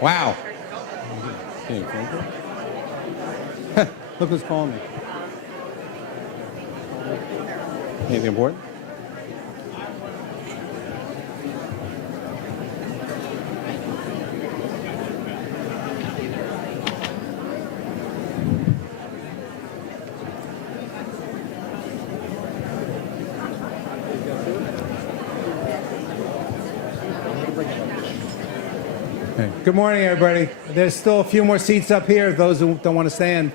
Wow. Look who's calling me. Anything important? Okay. Good morning, everybody. There's still a few more seats up here, those who don't want to stand.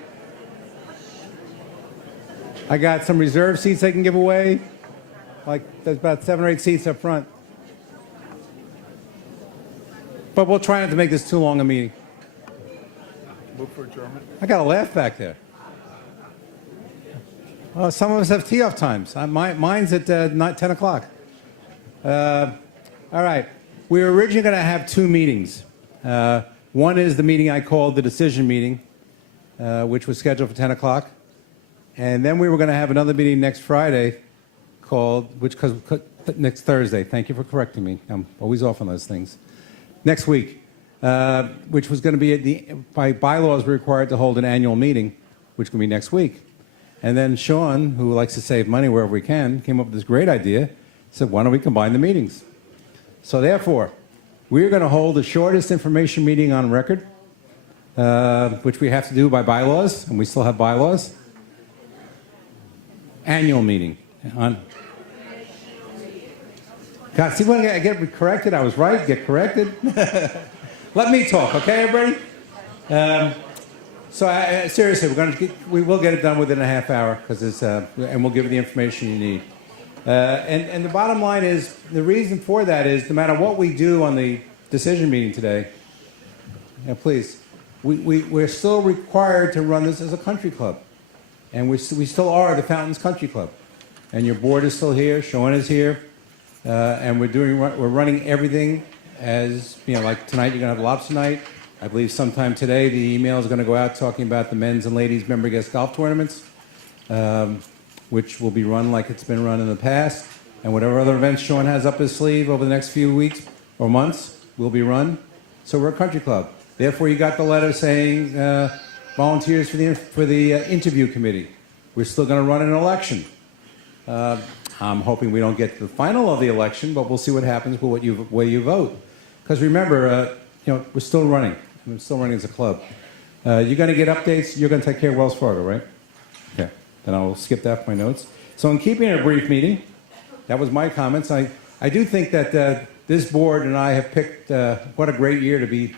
I got some reserved seats I can give away. There's about 7 or 8 seats up front. But we'll try not to make this too long a meeting. Move for adjournment. I got a laugh back there. Some of us have tee-off times. Mine's at 10 o'clock. All right. We were originally going to have 2 meetings. One is the meeting I called the decision meeting, which was scheduled for 10 o'clock. And then we were going to have another meeting next Friday next Thursday. Thank you for correcting me. I'm always off on those things. Next week, which was going to be by bylaws, we're required to hold an annual meeting, which will be next week. And then Sean, who likes to save money wherever we can, came up with this great idea. Said, why don't we combine the meetings? So therefore, we're going to hold the shortest information meeting on record, which we have to do by bylaws, and we still have bylaws. Annual meeting. God, see when I get corrected? I was right. Get corrected. Let me talk, okay, everybody? Seriously, we will get it done within a half hour and we'll give you the information you need. And the bottom line is, the reason for that is, no matter what we do on the decision meeting today, please, we're still required to run this as a country club. And we still are the Fountains Country Club. And your board is still here, Sean is here, and we're running everything as, like tonight you're going to have lobster night. I believe sometime today the email is going to go out talking about the men's and ladies member guest golf tournaments, which will be run like it's been run in the past. And whatever other events Sean has up his sleeve over the next few weeks or months will be run. So we're a country club. Therefore, you got the letter saying volunteers for the interview committee. We're still going to run an election. I'm hoping we don't get to the final of the election, but we'll see what happens with where you vote. Because remember, we're still running. We're still running as a club. You're going to get updates. You're going to take care of Wells Fargo, right? Okay. Then I'll skip that from my notes. So in keeping it a brief meeting, that was my comments. I do think that this board and I have picked what a great year to be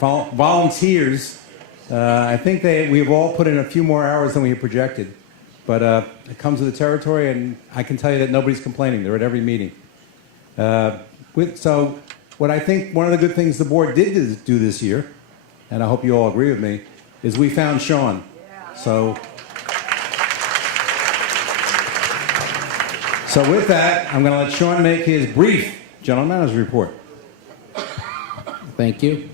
volunteers. I think we've all put in a few more hours than we had projected. But it comes with the territory, and I can tell you that nobody's complaining. They're at every meeting. So what I think one of the good things the board did do this year, and I hope you all agree with me, is we found Sean. So with that, I'm going to let Sean make his brief general manager's report. Thank you.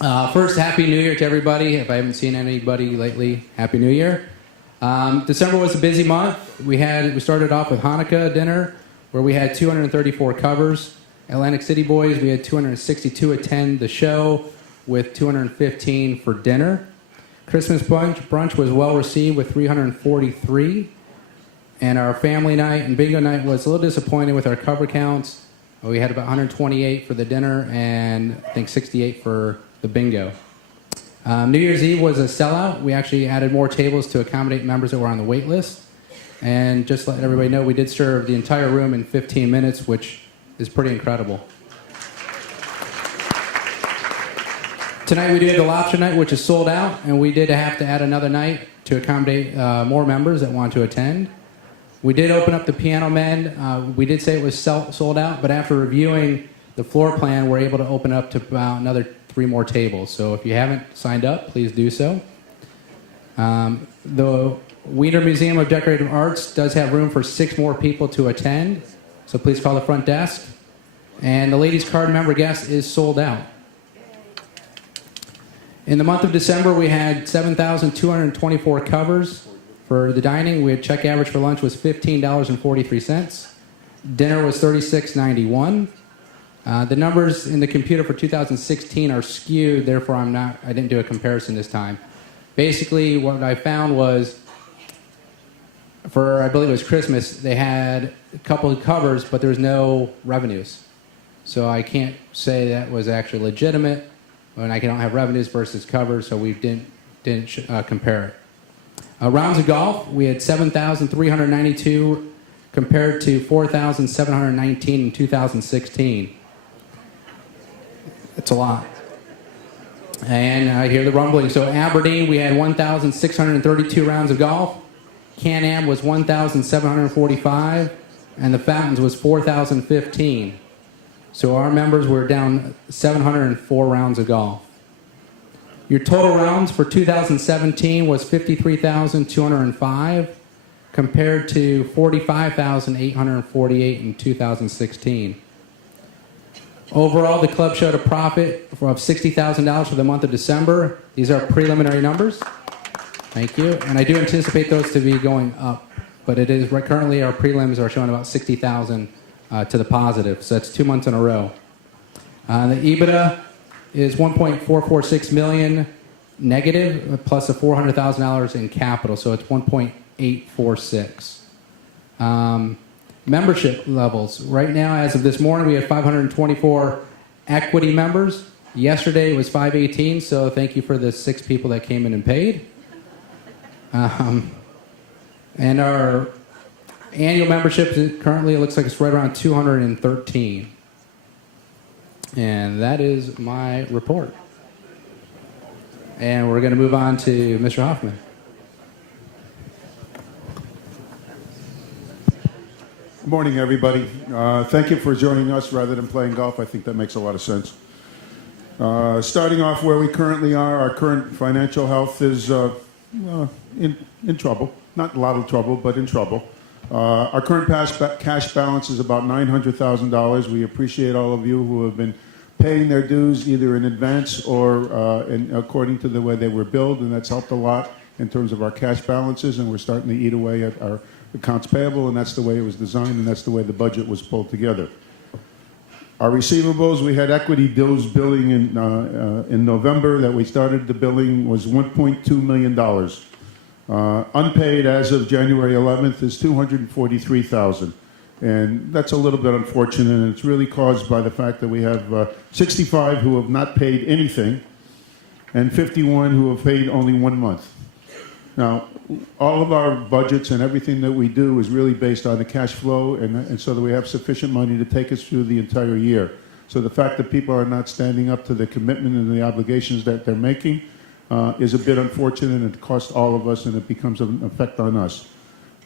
First, Happy New Year to everybody. If I haven't seen anybody lately, Happy New Year. December was a busy month. We started off with Hanukkah dinner, where we had 234 covers. Atlantic City Boys, we had 262 attend the show, with 215 for dinner. Christmas brunch was well received with 343. And our family night and bingo night was a little disappointing with our cover counts. We had about 128 for the dinner and I think 68 for the bingo. New Year's Eve was a sellout. We actually added more tables to accommodate members that were on the wait list. And just to let everybody know, we did serve the entire room in 15 minutes, which is pretty incredible. Tonight we do have the lobster night, which is sold out, and we did have to add another night to accommodate more members that want to attend. We did open up the Piano Men. We did say it was sold out, but after reviewing the floor plan, we're able to open up to about another 3 more tables. So if you haven't signed up, please do so. The Wiener Museum of Decorative Arts does have room for 6 more people to attend, so please call the front desk. And the ladies' card member guest is sold out. In the month of December, we had 7,224 covers. For the dining, we had check average for lunch was $15.43. Dinner was $36.91. The numbers in the computer for 2016 are skewed, therefore I didn't do a comparison this time. Basically, what I found was, for I believe it was Christmas, they had a couple of covers, but there was no revenues. So I can't say that was actually legitimate when I don't have revenues versus covers, so we didn't compare it. Rounds of golf, we had 7,392 compared to 4,719 in 2016. It's a lot. And I hear the rumbling. So Aberdeen, we had 1,632 rounds of golf. Can-Am was 1,745, and the Fountains was 4,015. So our members were down 704 rounds of golf. Your total rounds for 2017 was 53,205 compared to 45,848 in 2016. Overall, the club showed a profit of $60,000 for the month of December. These are preliminary numbers. Thank you. And I do anticipate those to be going up, but it is currently our prelims are showing about 60,000 to the positive. So that's 2 months in a row. The EBITDA is 1.446 million negative plus a $400,000 in capital, so it's 1.846. Membership levels. Right now, as of this morning, we have 524 equity members. Yesterday it was 518, so thank you for the 6 people that came in and paid. And our annual membership currently, it looks like it's right around 213. And that is my report. And we're going to move on to Mr. Hoffman. Good morning, everybody. Thank you for joining us rather than playing golf. I think that makes a lot of sense. Starting off where we currently are, our current financial health is in trouble. Not a lot of trouble, but in trouble. Our current cash balance is about $900,000. We appreciate all of you who have been paying their dues either in advance or according to the way they were billed, and that's helped a lot in terms of our cash balances, and we're starting to eat away at our accounts payable, and that's the way it was designed, and that's the way the budget was pulled together. Our receivables, we had equity dues billing in November that we started the billing was $1.2 million. Unpaid as of January 11th is $243,000. And that's a little bit unfortunate, and it's really caused by the fact that we have 65 who have not paid anything and 51 who have paid only 1 month. Now, all of our budgets and everything that we do is really based on the cash flow and so that we have sufficient money to take us through the entire year. So the fact that people are not standing up to the commitment and the obligations that they're making is a bit unfortunate, and it costs all of us, and it becomes an effect on us.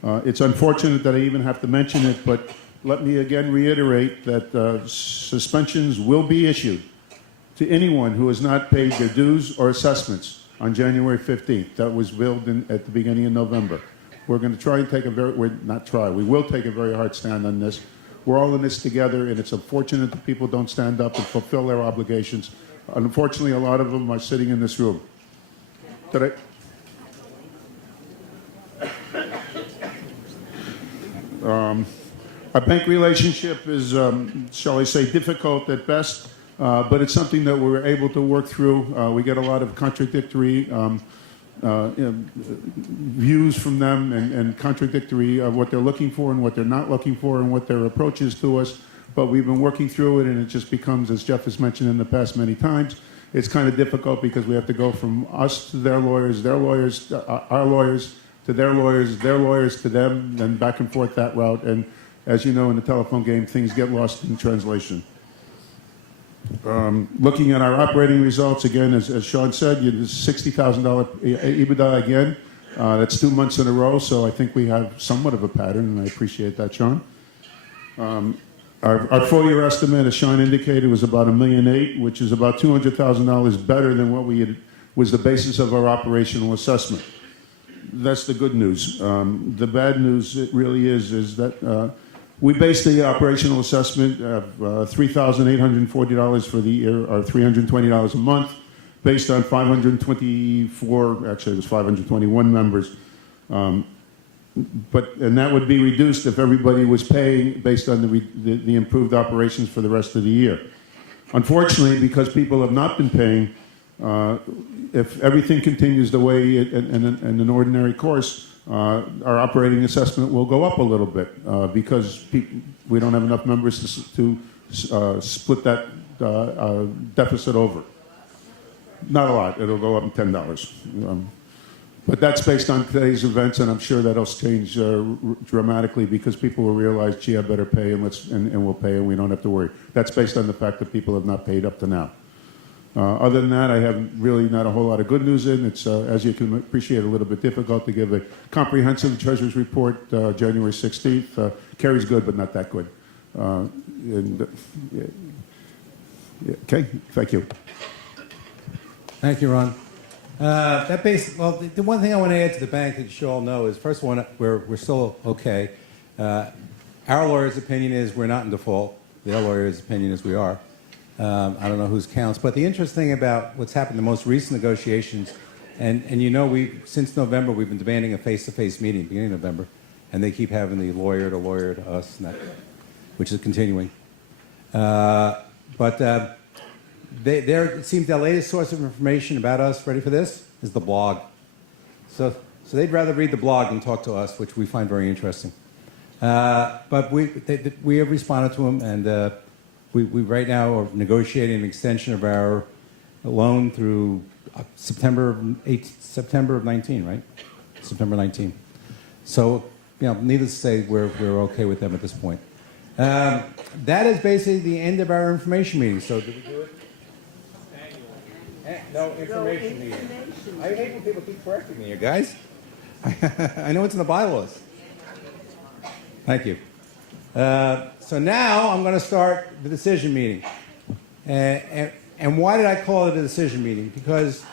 It's unfortunate that I even have to mention it, but let me again reiterate that suspensions will be issued to anyone who has not paid their dues or assessments on January 15th. That was billed at the beginning of November. We're going to try and take we will take a very hard stand on this. We're all in this together, and it's unfortunate that people don't stand up and fulfill their obligations. Unfortunately, a lot of them are sitting in this room. Our bank relationship is, shall I say, difficult at best, but it's something that we're able to work through. We get a lot of contradictory views from them and contradictory of what they're looking for and what they're not looking for and what their approach is to us. But we've been working through it, and it just becomes, as Jeff has mentioned in the past many times, it's kind of difficult because we have to go from us to their lawyers, our lawyers to their lawyers to them, and back and forth that route. And as you know, in the telephone game, things get lost in translation. Looking at our operating results, again, as Sean said, there's $60,000 EBITDA again. That's 2 months in a row, so I think we have somewhat of a pattern, and I appreciate that, Sean. Our full-year estimate, as Sean indicated, was about $1.8 million, which is about $200,000 better than what was the basis of our operational assessment. That's the good news. The bad news, it really is that we based the operational assessment of $3,840 for the year, or $320 a month, based on 524, actually it was 521 members. And that would be reduced if everybody was paying based on the improved operations for the rest of the year. Unfortunately, because people have not been paying, if everything continues the way in an ordinary course, our operating assessment will go up a little bit because we don't have enough members to split that deficit over. Not a lot. It'll go up $10. But that's based on today's events, and I'm sure that'll change dramatically because people will realize, gee, I better pay, and we'll pay, and we don't have to worry. That's based on the fact that people have not paid up to now. Other than that, I have really not a whole lot of good news in. It's, as you can appreciate, a little bit difficult to give a comprehensive Treasurer's report January 16th. Kerry's good, but not that good. Okay, thank you. Thank you, Ron. The one thing I want to add to the bank that you should all know is, first of all, we're still okay. Our lawyer's opinion is we're not in default. Their lawyer's opinion is we are. I don't know whose counts, but the interesting thing about what's happened in the most recent negotiations, and you know, since November we've been demanding a face-to-face meeting, beginning of November, and they keep having the lawyer to us, and that, which is continuing. It seems the latest source of information about us, ready for this, is the blog. So they'd rather read the blog than talk to us, which we find very interesting. But we have responded to them, and we right now are negotiating an extension of our loan through September of 19, right? September 19. So, needless to say, we're okay with them at this point. That is basically the end of our information meeting. So, did we do it? No information meeting. I hate when people keep correcting me, you guys. I know it's in the bylaws. Thank you. So now I'm going to start the decision meeting. And why did I call it a decision meeting? Because,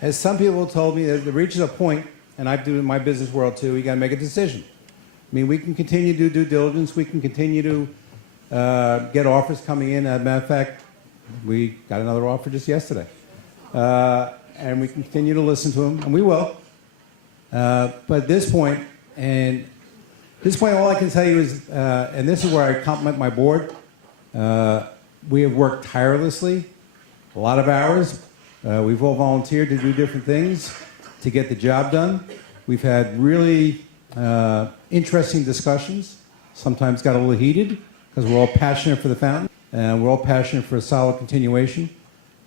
as some people told me, that it reaches a point, and I do in my business world too, you got to make a decision. I mean, we can continue to do due diligence. We can continue to get offers coming in. As a matter of fact, we got another offer just yesterday. And we can continue to listen to them, and we will. But at this point, all I can tell you is, and this is where I compliment my board, we have worked tirelessly, a lot of hours. We've all volunteered to do different things to get the job done. We've had really interesting discussions, sometimes got a little heated, because we're all passionate for the fountain, and we're all passionate for a solid continuation.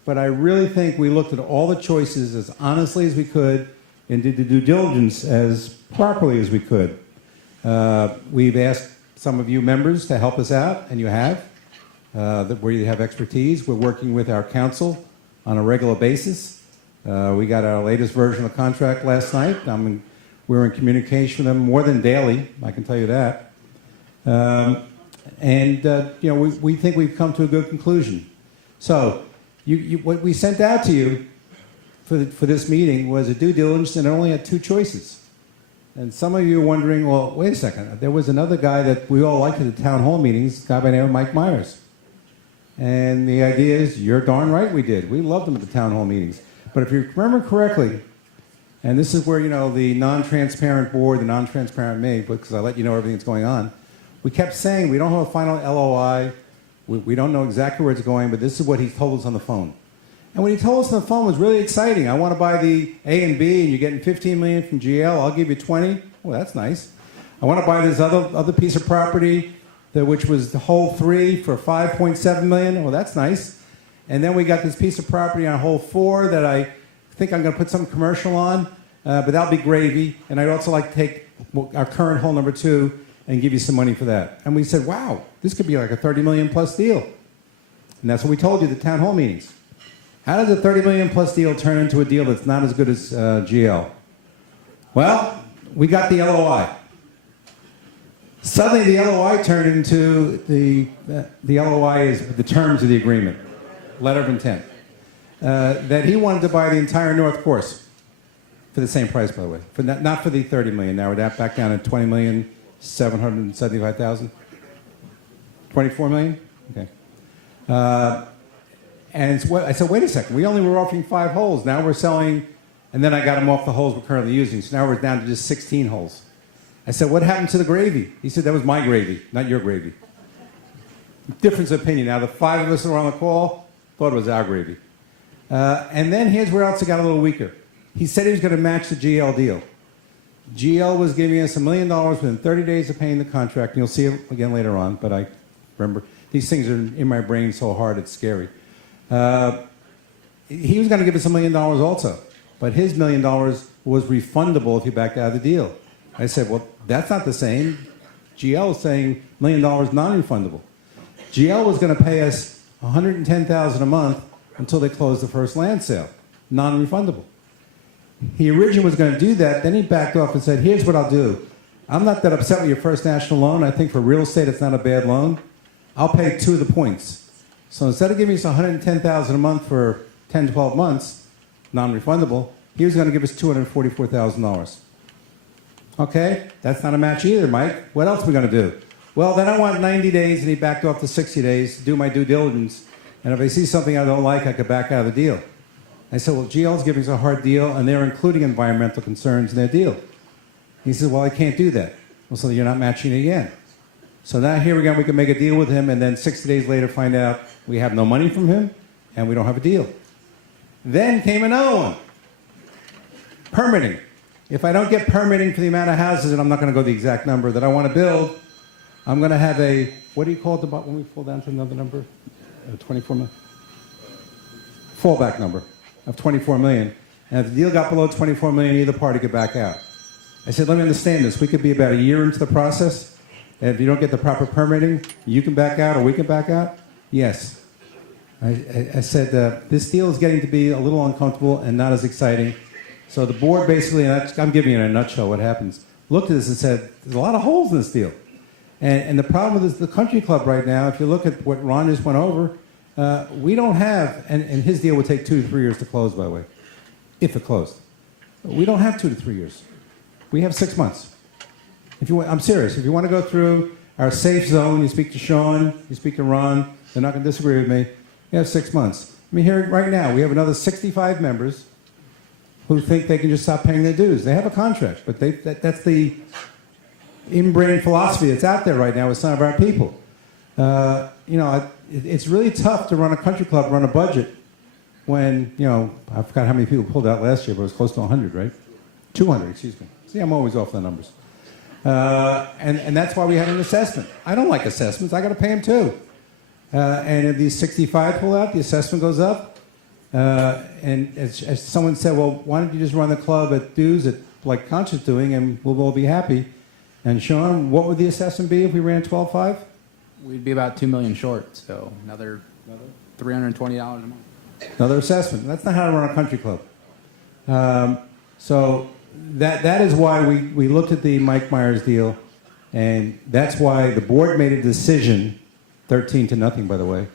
But I really think we looked at all the choices as honestly as we could and did the due diligence as properly as we could. We've asked some of you members to help us out, and you have, where you have expertise. We're working with our counsel on a regular basis. We got our latest version of the contract last night. We're in communication with them more than daily, I can tell you that. We think we've come to a good conclusion. So, what we sent out to you for this meeting was a due diligence, and it only had two choices. And some of you are wondering, well, wait a second. There was another guy that we all liked at the town hall meetings, a guy by the name of Mike Myers. And the idea is, you're darn right we did. We loved him at the town hall meetings. But if you remember correctly, and this is where, the non-transparent board, the non-transparent me, because I let you know everything that's going on, we kept saying we don't have a final LOI. We don't know exactly where it's going, but this is what he told us on the phone. And what he told us on the phone was really exciting. I want to buy the A and B, and you're getting $15 million from GL. I'll give you 20. Well, that's nice. I want to buy this other piece of property, which was the hole 3 for $5.7 million. Well, that's nice. And then we got this piece of property on hole 4 that I think I'm going to put some commercial on, but that'll be gravy. And I'd also like to take our current hole number 2 and give you some money for that. And we said, wow, this could be like a $30 million plus deal. And that's what we told you at the town hall meetings. How does a $30 million plus deal turn into a deal that's not as good as GL? Well, we got the LOI. Suddenly the LOI turned into the LOI is the terms of the agreement, letter of intent, that he wanted to buy the entire North Course for the same price, by the way, not for the $30 million. Now we're back down at $20,775,000. $24 million? Okay. And I said, wait a second. We only were offering 5 holes. Now we're selling, and then I got them off the holes we're currently using. So now we're down to just 16 holes. I said, what happened to the gravy? He said, that was my gravy, not your gravy. Difference of opinion. Now, the 5 of us who were on the call thought it was our gravy. And then here's where else it got a little weaker. He said he was going to match the GL deal. GL was giving us $1 million within 30 days of paying the contract. And you'll see it again later on, but I remember these things are in my brain so hard it's scary. He was going to give us $1 million also, but his $1 million was refundable if you backed out of the deal. I said, well, that's not the same. GL is saying $1 million non-refundable. GL was going to pay us $110,000 a month until they closed the first land sale, non-refundable. He originally was going to do that, then he backed off and said, here's what I'll do. I'm not that upset with your First National loan. I think for real estate it's not a bad loan. I'll pay 2 of the points. So instead of giving us $110,000 a month for 10, 12 months, non-refundable, he was going to give us $244,000. Okay, that's not a match either, Mike. What else are we going to do? Well, then I want 90 days, and he backed off to 60 days to do my due diligence. And if I see something I don't like, I could back out of the deal. I said, well, GL's giving us a hard deal, and they're including environmental concerns in their deal. He said, well, I can't do that. Well, so you're not matching it again. So now here we go, we can make a deal with him, and then 60 days later find out we have no money from him, and we don't have a deal. Then came another one. Permitting. If I don't get permitting for the amount of houses, and I'm not going to go the exact number that I want to build, I'm going to have a, what do you call it when we fall down to another number? 24 million? Fallback number of 24 million. And if the deal got below 24 million, either party could back out. I said, let me understand this. We could be about a year into the process. And if you don't get the proper permitting, you can back out or we can back out? Yes. I said, this deal is getting to be a little uncomfortable and not as exciting. So the board basically, and I'm giving you in a nutshell what happens, looked at this and said, there's a lot of holes in this deal. And the problem with the country club right now, if you look at what Ron just went over, we don't have, and his deal would take 2 to 3 years to close, by the way, if it closed. We don't have 2 to 3 years. We have 6 months. I'm serious. If you want to go through our safe zone, you speak to Sean, you speak to Ron, they're not going to disagree with me. You have 6 months. I mean, here right now, we have another 65 members who think they can just stop paying their dues. They have a contract, but that's the inbrain philosophy that's out there right now with some of our people. It's really tough to run a country club, run a budget, when, I forgot how many people pulled out last year, but it was close to 100, right? 200, excuse me. See, I'm always off the numbers. And that's why we had an assessment. I don't like assessments. I got to pay them too. And if these 65 pull out, the assessment goes up. And as someone said, well, why don't you just run the club at dues like Concha's doing, and we'll all be happy. And Sean, what would the assessment be if we ran 12.5? We'd be about $2 million short, so another $320 a month. Another assessment. That's not how to run a country club. So that is why we looked at the Mike Myers deal, and that's why the board made a decision, 13-0, by the way.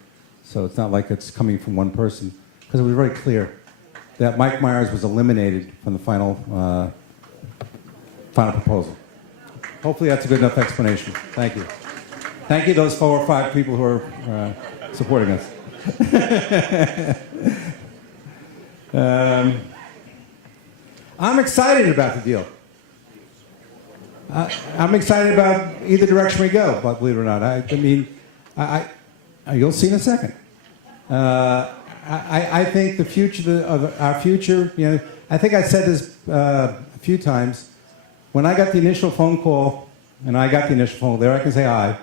So it's not like it's coming from one person, because it was very clear that Mike Myers was eliminated from the final proposal. Hopefully that's a good enough explanation. Thank you. Thank you, those 4 or 5 people who are supporting us. I'm excited about the deal. I'm excited about either direction we go, but believe it or not. I mean, you'll see in a second. I think the future of our future, I think I said this a few times. When I got the initial phone call, and I got the initial phone call, there I can say aye.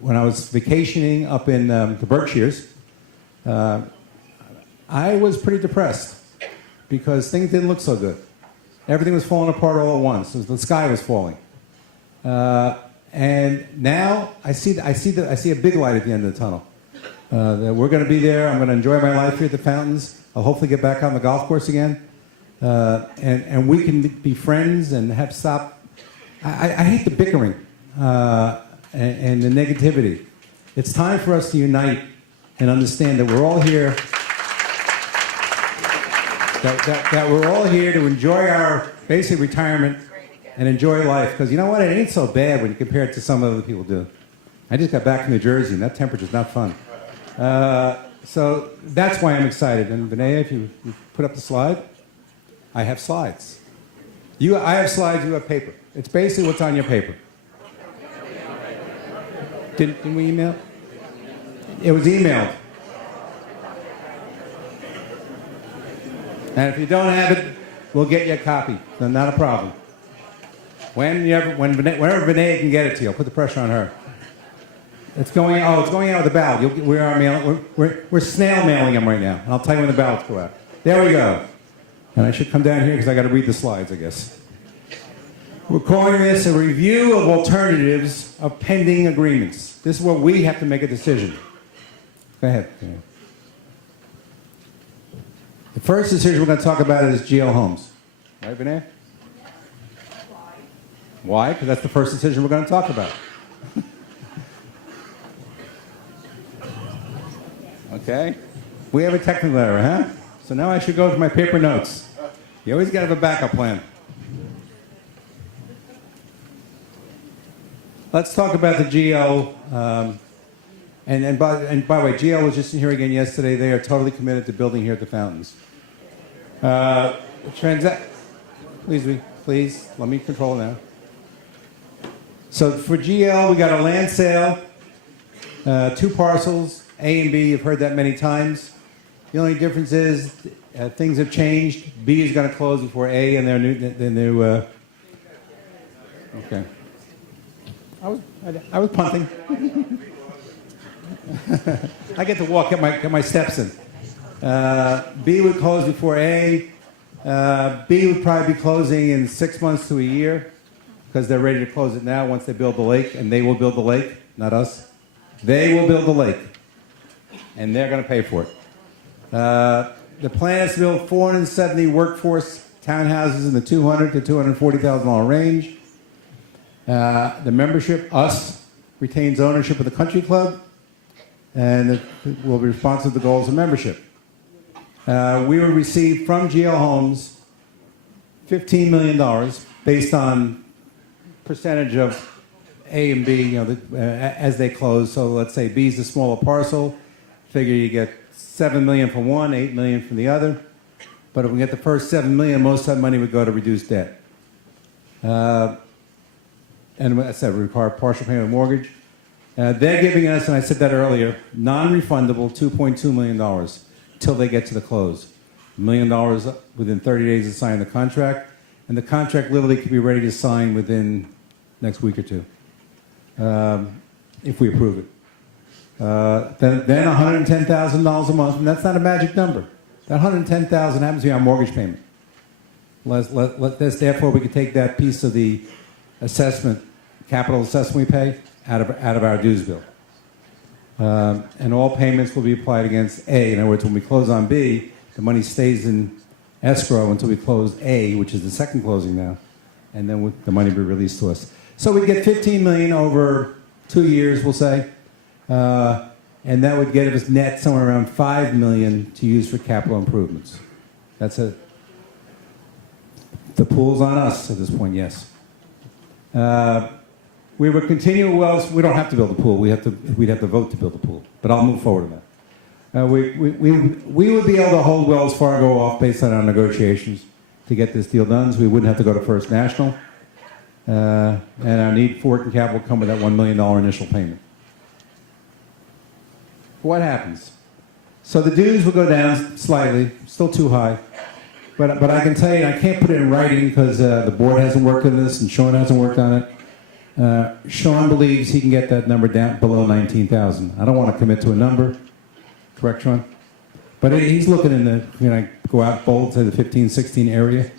When I was vacationing up in the Berkshires, I was pretty depressed because things didn't look so good. Everything was falling apart all at once. The sky was falling. And now I see a big light at the end of the tunnel. That we're going to be there. I'm going to enjoy my life here at the Fountains. I'll hopefully get back on the golf course again. And we can be friends and have stop. I hate the bickering and the negativity. It's time for us to unite and understand that we're all here. That we're all here to enjoy our basic retirement and enjoy life. Because you know what? It ain't so bad when you compare it to some other people do. I just got back from New Jersey, and that temperature's not fun. So that's why I'm excited. And Vinaya, if you put up the slide, I have slides. I have slides, you have paper. It's basically what's on your paper. Didn't we email? It was emailed. And if you don't have it, we'll get you a copy. No, not a problem. Whenever Vinay can get it to you, I'll put the pressure on her. It's going out with the ballot. We're snail mailing them right now. And I'll tell you when the ballots go out. There we go. And I should come down here because I got to read the slides, I guess. We're calling this a review of alternatives of pending agreements. This is where we have to make a decision. Go ahead. The first decision we're going to talk about is GL Homes. Right, Vinay? Why? Because that's the first decision we're going to talk about. Okay? We have a technical error, huh? So now I should go to my paper notes. You always got to have a backup plan. Let's talk about the GL. And by the way, GL was just in here again yesterday. They are totally committed to building here at the Fountains. Please, let me control now. So for GL, we got a land sale, 2 parcels, A and B. You've heard that many times. The only difference is things have changed. B is going to close before A and their new. Okay. I was punting. I get to walk, get my steps in. B would close before A. B would probably be closing in 6 months to a year because they're ready to close it now once they build the lake, and they will build the lake, not us. They will build the lake, and they're going to pay for it. The plan is to build 470 workforce townhouses in the $200,000 to $240,000 range. The membership, us, retains ownership of the country club, and it will be responsive to the goals of membership. We will receive from GL Homes $15 million based on percentage of A and B, as they close. So let's say B is the smaller parcel. Figure you get $7 million from one, $8 million from the other. But if we get the first $7 million, most of that money would go to reduce debt. And as I said, we require partial payment of mortgage. They're giving us, and I said that earlier, non-refundable $2.2 million till they get to the close. $1 million within 30 days of signing the contract, and the contract literally could be ready to sign within next week or two, if we approve it. Then $110,000 a month, and that's not a magic number. That $110,000 happens to be our mortgage payment. Therefore, we could take that piece of the assessment, capital assessment we pay, out of our dues bill. And all payments will be applied against A. In other words, when we close on B, the money stays in escrow until we close A, which is the second closing now, and then the money will be released to us. So we get $15 million over 2 years, we'll say, and that would get us net somewhere around $5 million to use for capital improvements. That's it. The pool's on us at this point, yes. We would continue wells. We don't have to build a pool. We'd have to vote to build a pool. But I'll move forward on that. We would be able to hold Wells Fargo off based on our negotiations to get this deal done. So we wouldn't have to go to First National. And our need for working capital will come with that $1 million initial payment. What happens? So the dues will go down slightly, still too high. But I can tell you, I can't put it in writing because the board hasn't worked on this and Sean hasn't worked on it. Sean believes he can get that number down below 19,000. I don't want to commit to a number. Correct, Sean? But he's looking in the, go out bold to the 15, 16 area.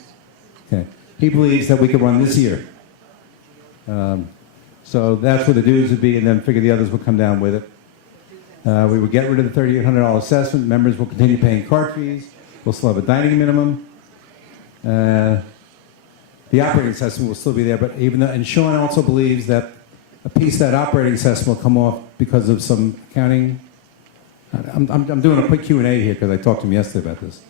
Okay. He believes that we could run this year. So that's where the dues would be, and then figure the others would come down with it. We would get rid of the $3,800 assessment. Members will continue paying card fees. We'll still have a dining minimum. The operating assessment will still be there, but and Sean also believes that a piece of that operating assessment will come off because of some accounting. I'm doing a quick Q&A here because I talked to him yesterday about this.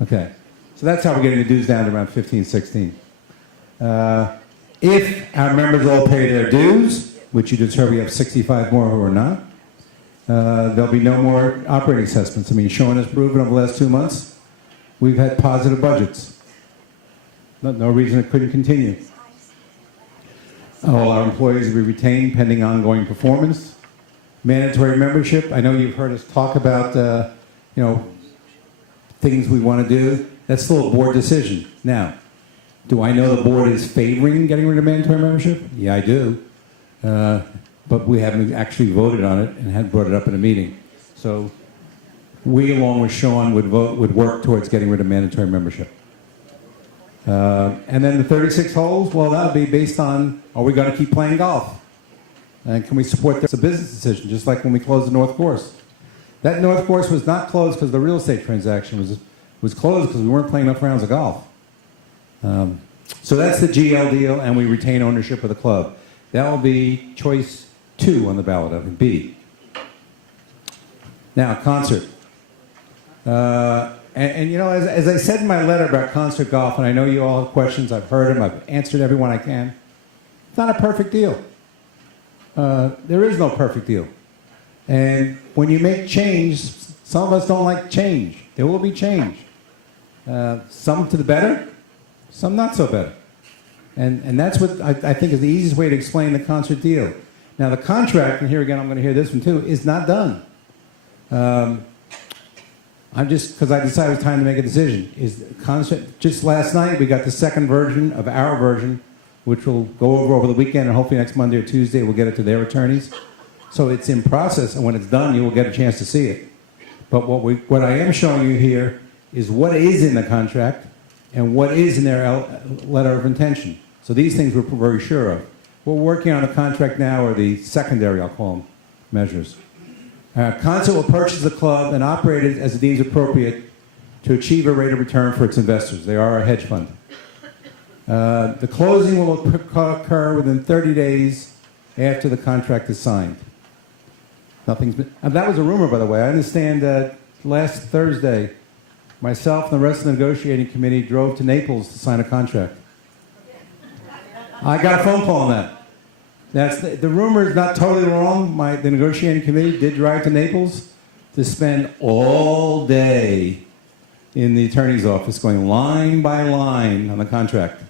Okay, so that's how we're getting the dues down to around 15, 16. If our members all pay their dues, which you just heard we have 65 more who are not, there'll be no more operating assessments. I mean, Sean has proven over the last 2 months we've had positive budgets. No reason it couldn't continue. All our employees will be retained pending ongoing performance. Mandatory membership. I know you've heard us talk about, things we want to do. That's still a board decision. Now, do I know the board is favoring getting rid of mandatory membership? Yeah, I do. But we haven't actually voted on it and had brought it up in a meeting. So we, along with Sean, would work towards getting rid of mandatory membership. And then the 36 holes, well, that would be based on, are we going to keep playing golf? And can we support this? It's a business decision, just like when we closed the North Course. That North Course was not closed because the real estate transaction was closed because we weren't playing enough rounds of golf. So that's the GL deal, and we retain ownership of the club. That will be choice 2 on the ballot of B. Now, concert. As I said in my letter about concert golf, and I know you all have questions, I've heard them, I've answered everyone I can. It's not a perfect deal. There is no perfect deal. And when you make change, some of us don't like change. There will be change. Some to the better, some not so better. And that's what I think is the easiest way to explain the concert deal. Now, the contract, and here again I'm going to hear this one too, is not done. Because I decided it was time to make a decision. Just last night, we got the second version of our version, which will go over the weekend, and hopefully next Monday or Tuesday we'll get it to their attorneys. So it's in process, and when it's done, you will get a chance to see it. But what I am showing you here is what is in the contract and what is in their letter of intention. So these things we're very sure of. What we're working on the contract now are the secondary, I'll call them, measures. Concert will purchase the club and operate it as it deems appropriate to achieve a rate of return for its investors. They are a hedge fund. The closing will occur within 30 days after the contract is signed. That was a rumor, by the way. I understand that last Thursday, myself and the rest of the negotiating committee drove to Naples to sign a contract. I got a phone call on that. The rumor is not totally wrong. The negotiating committee did drive to Naples to spend all day in the attorney's office going line by line on the contract.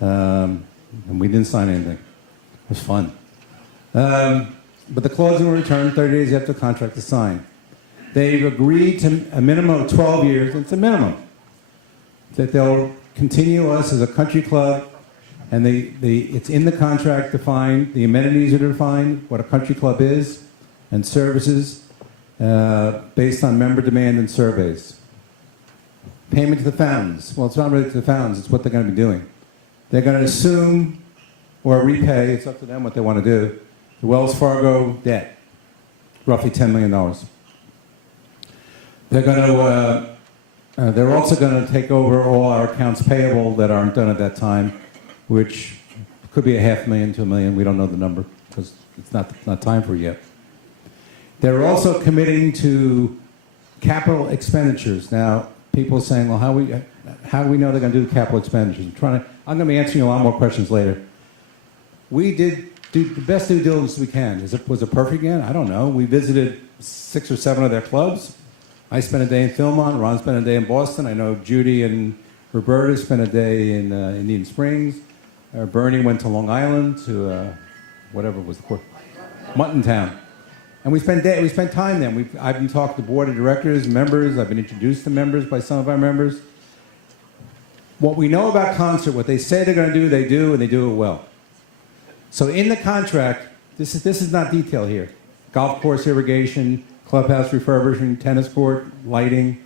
And we didn't sign anything. It was fun. But the closing will return 30 days after the contract is signed. They've agreed to a minimum of 12 years. It's a minimum. That they'll continue us as a country club. And it's in the contract defined, the amenities are defined, what a country club is, and services based on member demand and surveys. Payment to the fountains. Well, it's not really to the fountains, it's what they're going to be doing. They're going to assume or repay, it's up to them what they want to do, the Wells Fargo debt, roughly $10 million. They're also going to take over all our accounts payable that aren't done at that time, which could be $500,000 to $1 million. We don't know the number because it's not time for it yet. They're also committing to capital expenditures. Now, people are saying, well, how do we know they're going to do the capital expenditures? I'm going to be answering you a lot more questions later. We did do the best due diligence we can. Was it perfect again? I don't know. We visited 6 or 7 of their clubs. I spent a day in Philmont. Ron spent a day in Boston. I know Judy and Roberta spent a day in Indian Springs. Bernie went to Long Island to whatever was the court, Muttontown, and we spent time there. I've been talking to board of directors, members. I've been introduced to members by some of our members. What we know about concert, what they say they're going to do, they do, and they do it well. So in the contract, this is not detailed here. Golf course irrigation, clubhouse refurbishing, tennis court, lighting,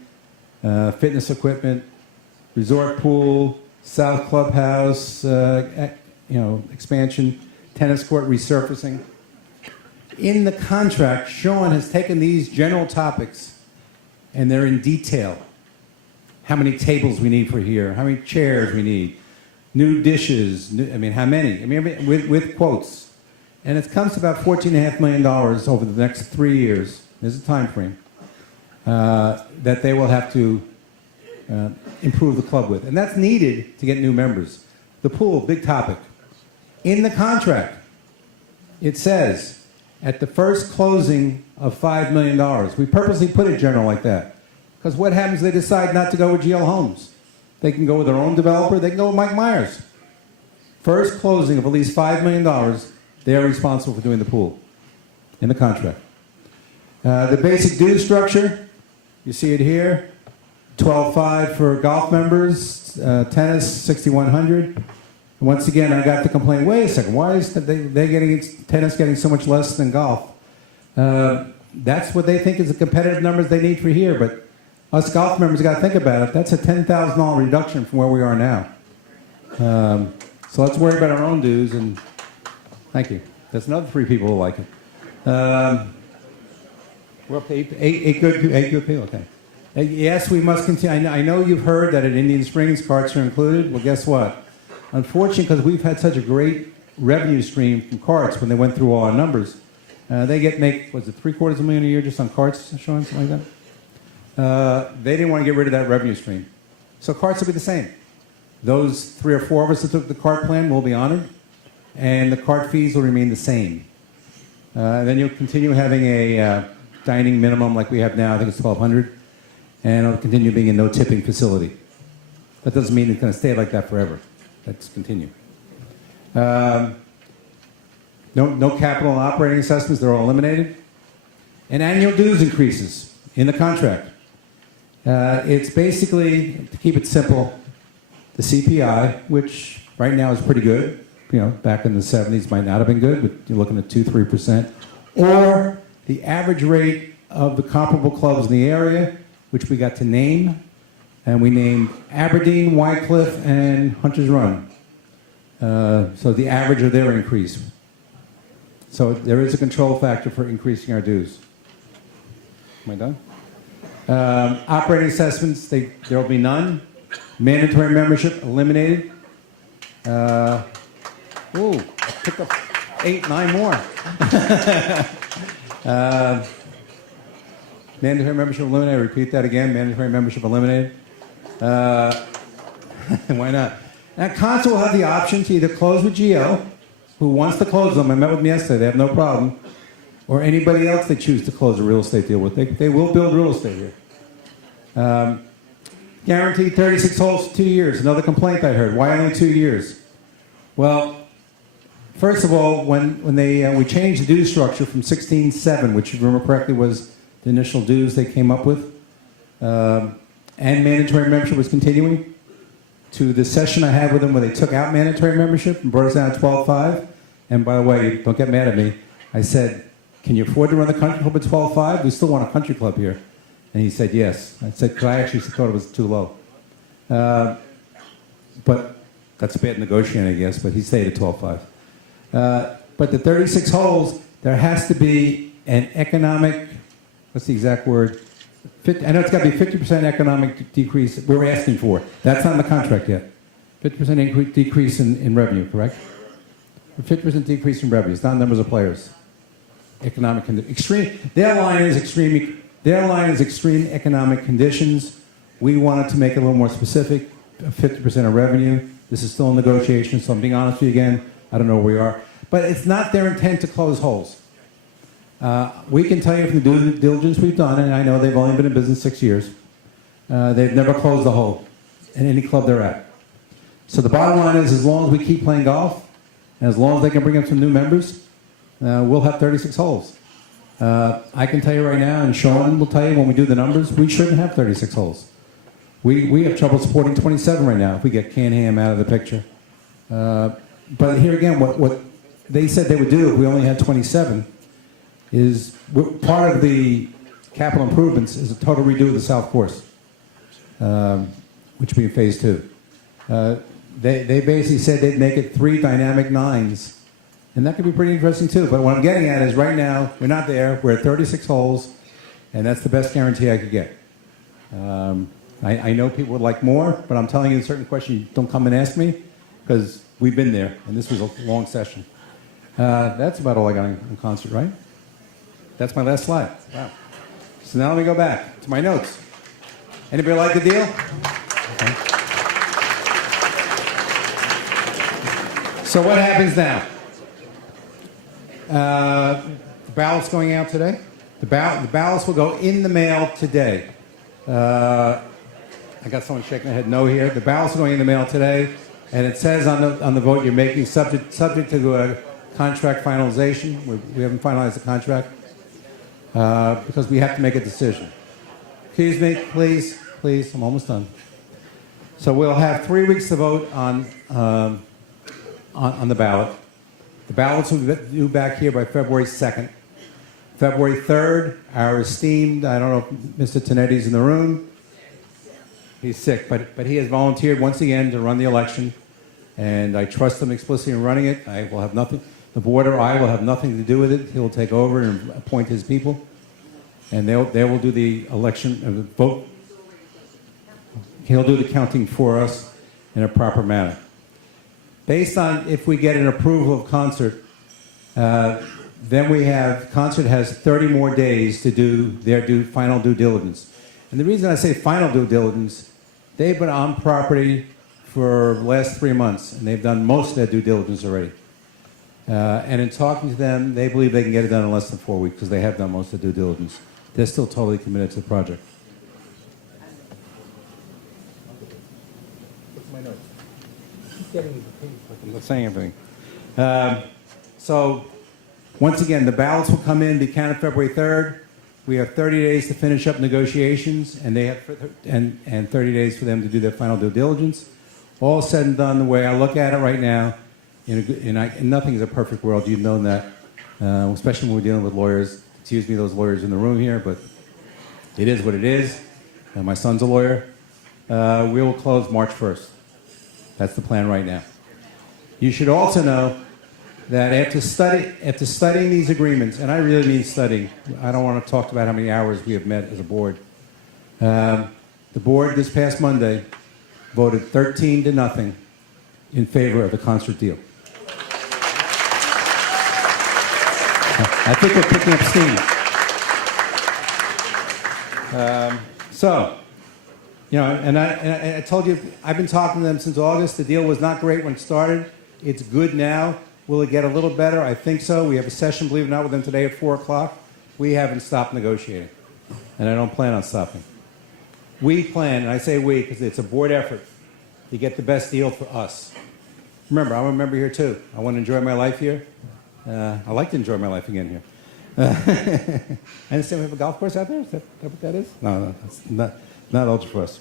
fitness equipment, resort pool, south clubhouse, expansion, tennis court resurfacing. In the contract, Sean has taken these general topics, and they're in detail. How many tables we need for here, how many chairs we need, new dishes, how many? With quotes. And it comes to about $14.5 million over the next 3 years. There's a time frame that they will have to improve the club with. And that's needed to get new members. The pool, big topic. In the contract, it says, at the first closing of $5 million, we purposely put it general like that. Because what happens if they decide not to go with GL Homes? They can go with their own developer, they can go with Mike Myers. first closing of at least $5 million, they are responsible for doing the pool in the contract. The basic dues structure, you see it here, 12.5 for golf members, tennis $6,100. Once again, I got the complaint, wait a second, why is they getting tennis getting so much less than golf? That's what they think is the competitive numbers they need for here, but us golf members got to think about it. That's a $10,000 reduction from where we are now. So let's worry about our own dues, and thank you. That's another 3 people who like it. We're up to eight good people, okay. Yes, we must continue. I know you've heard that at Indian Springs, carts are included. Well, guess what? Unfortunately, because we've had such a great revenue stream from carts when they went through all our numbers, they make, was it $750,000 a year just on carts, Sean, something like that? They didn't want to get rid of that revenue stream. So carts will be the same. Those 3 or 4 of us that took the cart plan will be honored, and the cart fees will remain the same. Then you'll continue having a dining minimum like we have now. I think it's $1,200, and it'll continue being a no tipping facility. That doesn't mean it's going to stay like that forever. Let's continue. No capital and operating assessments, they're all eliminated. And annual dues increases in the contract. It's basically, to keep it simple, the CPI, which right now is pretty good. You know, back in the 70s might not have been good, but you're looking at 2-3%. Or the average rate of the comparable clubs in the area, which we got to name. And we named Aberdeen, Wycliffe, and Hunter's Run. So the average of their increase. So there is a control factor for increasing our dues. Am I done? Operating assessments, there will be none. Mandatory membership eliminated. Picked up 8, 9 more. Mandatory membership eliminated. Repeat that again. Mandatory membership eliminated. Why not? Now, council will have the option to either close with GL, who wants to close them. I met with them yesterday. They have no problem. Or anybody else they choose to close a real estate deal with. They will build real estate here. Guaranteed 36 holes, 2 years. Another complaint I heard. Why only 2 years? Well, first of all, when we changed the dues structure from 16.7, which, if you remember correctly, was the initial dues they came up with, and mandatory membership was continuing, to the session I had with them where they took out mandatory membership and brought us down to 12.5. And by the way, don't get mad at me. I said, can you afford to run the country club at 12.5? We still want a country club here. And he said, yes. I said, because I actually thought it was too low. But that's a bad negotiating, I guess, but he stayed at 12.5. But the 36 holes, there has to be an economic, what's the exact word? I know it's got to be 50% economic decrease we're asking for. That's not in the contract yet. 50% decrease in revenue, correct? 50% decrease in revenue. It's not numbers of players. Economic extreme. Their line is extreme economic conditions. We wanted to make it a little more specific. 50% of revenue. This is still in negotiation, so I'm being honest with you again. I don't know where we are, but it's not their intent to close holes. We can tell you from the due diligence we've done, and I know they've only been in business 6 years, they've never closed a hole in any club they're at. So the bottom line is, as long as we keep playing golf, and as long as they can bring up some new members, we'll have 36 holes. I can tell you right now, and Sean will tell you when we do the numbers, we shouldn't have 36 holes. We have trouble supporting 27 right now if we get Can-Ham out of the picture. But here again, what they said they would do if we only had 27 is part of the capital improvements is a total redo of the South Course, which will be in phase 2. They basically said they'd make it 3 dynamic 9s, and that could be pretty interesting too. But what I'm getting at is right now, we're not there. We're at 36 holes, and that's the best guarantee I could get. I know people would like more, but I'm telling you, certain questions don't come and ask me because we've been there, and this was a long session. That's about all I got in concert, right? That's my last slide. Wow. So now let me go back to my notes. Anybody like the deal? Okay. So what happens now? The ballot's going out today. The ballots will go in the mail today. I got someone shaking their head no here. The ballots are going in the mail today. And it says on the vote you're making subject to contract finalization. We haven't finalized the contract because we have to make a decision. Excuse me, please, I'm almost done. So we'll have 3 weeks to vote on the ballot. The ballots will be due back here by February 2nd. February 3rd, our esteemed, I don't know if Mr. Tenetti's in the room. He's sick, but he has volunteered once again to run the election, and I trust him explicitly in running it. I will have nothing, the board or I will have nothing to do with it. He'll take over and appoint his people, and they will do the election, vote. He'll do the counting for us in a proper manner. Based on if we get an approval of Concert, then Concert has 30 more days to do their final due diligence. And the reason I say final due diligence, they've been on property for the last 3 months, and they've done most of their due diligence already. And in talking to them, they believe they can get it done in less than 4 weeks because they have done most of the due diligence. They're still totally committed to the project. I'm not saying everything. So, once again, the ballots will come in, be counted February 3rd. We have 30 days to finish up negotiations, and they have and 30 days for them to do their final due diligence. All said and done, the way I look at it right now, and nothing is a perfect world. You've known that, especially when we're dealing with lawyers. Excuse me, those lawyers in the room here, but it is what it is. My son's a lawyer. We will close March 1st. That's the plan right now. You should also know that after studying these agreements, and I really mean studying, I don't want to talk about how many hours we have met as a board. The board this past Monday voted 13-0 in favor of the Concert deal. I think we're picking up steam. So, you know, and I told you, I've been talking to them since August. The deal was not great when it started. It's good now. Will it get a little better? I think so. We have a session, believe it or not, with them today at 4 o'clock. We haven't stopped negotiating, and I don't plan on stopping. We plan, and I say we because it's a board effort, to get the best deal for us. Remember, I'm a member here too. I want to enjoy my life here. I like to enjoy my life again here. I understand we have a golf course out there? Is that what that is? No, that's not ultra for us.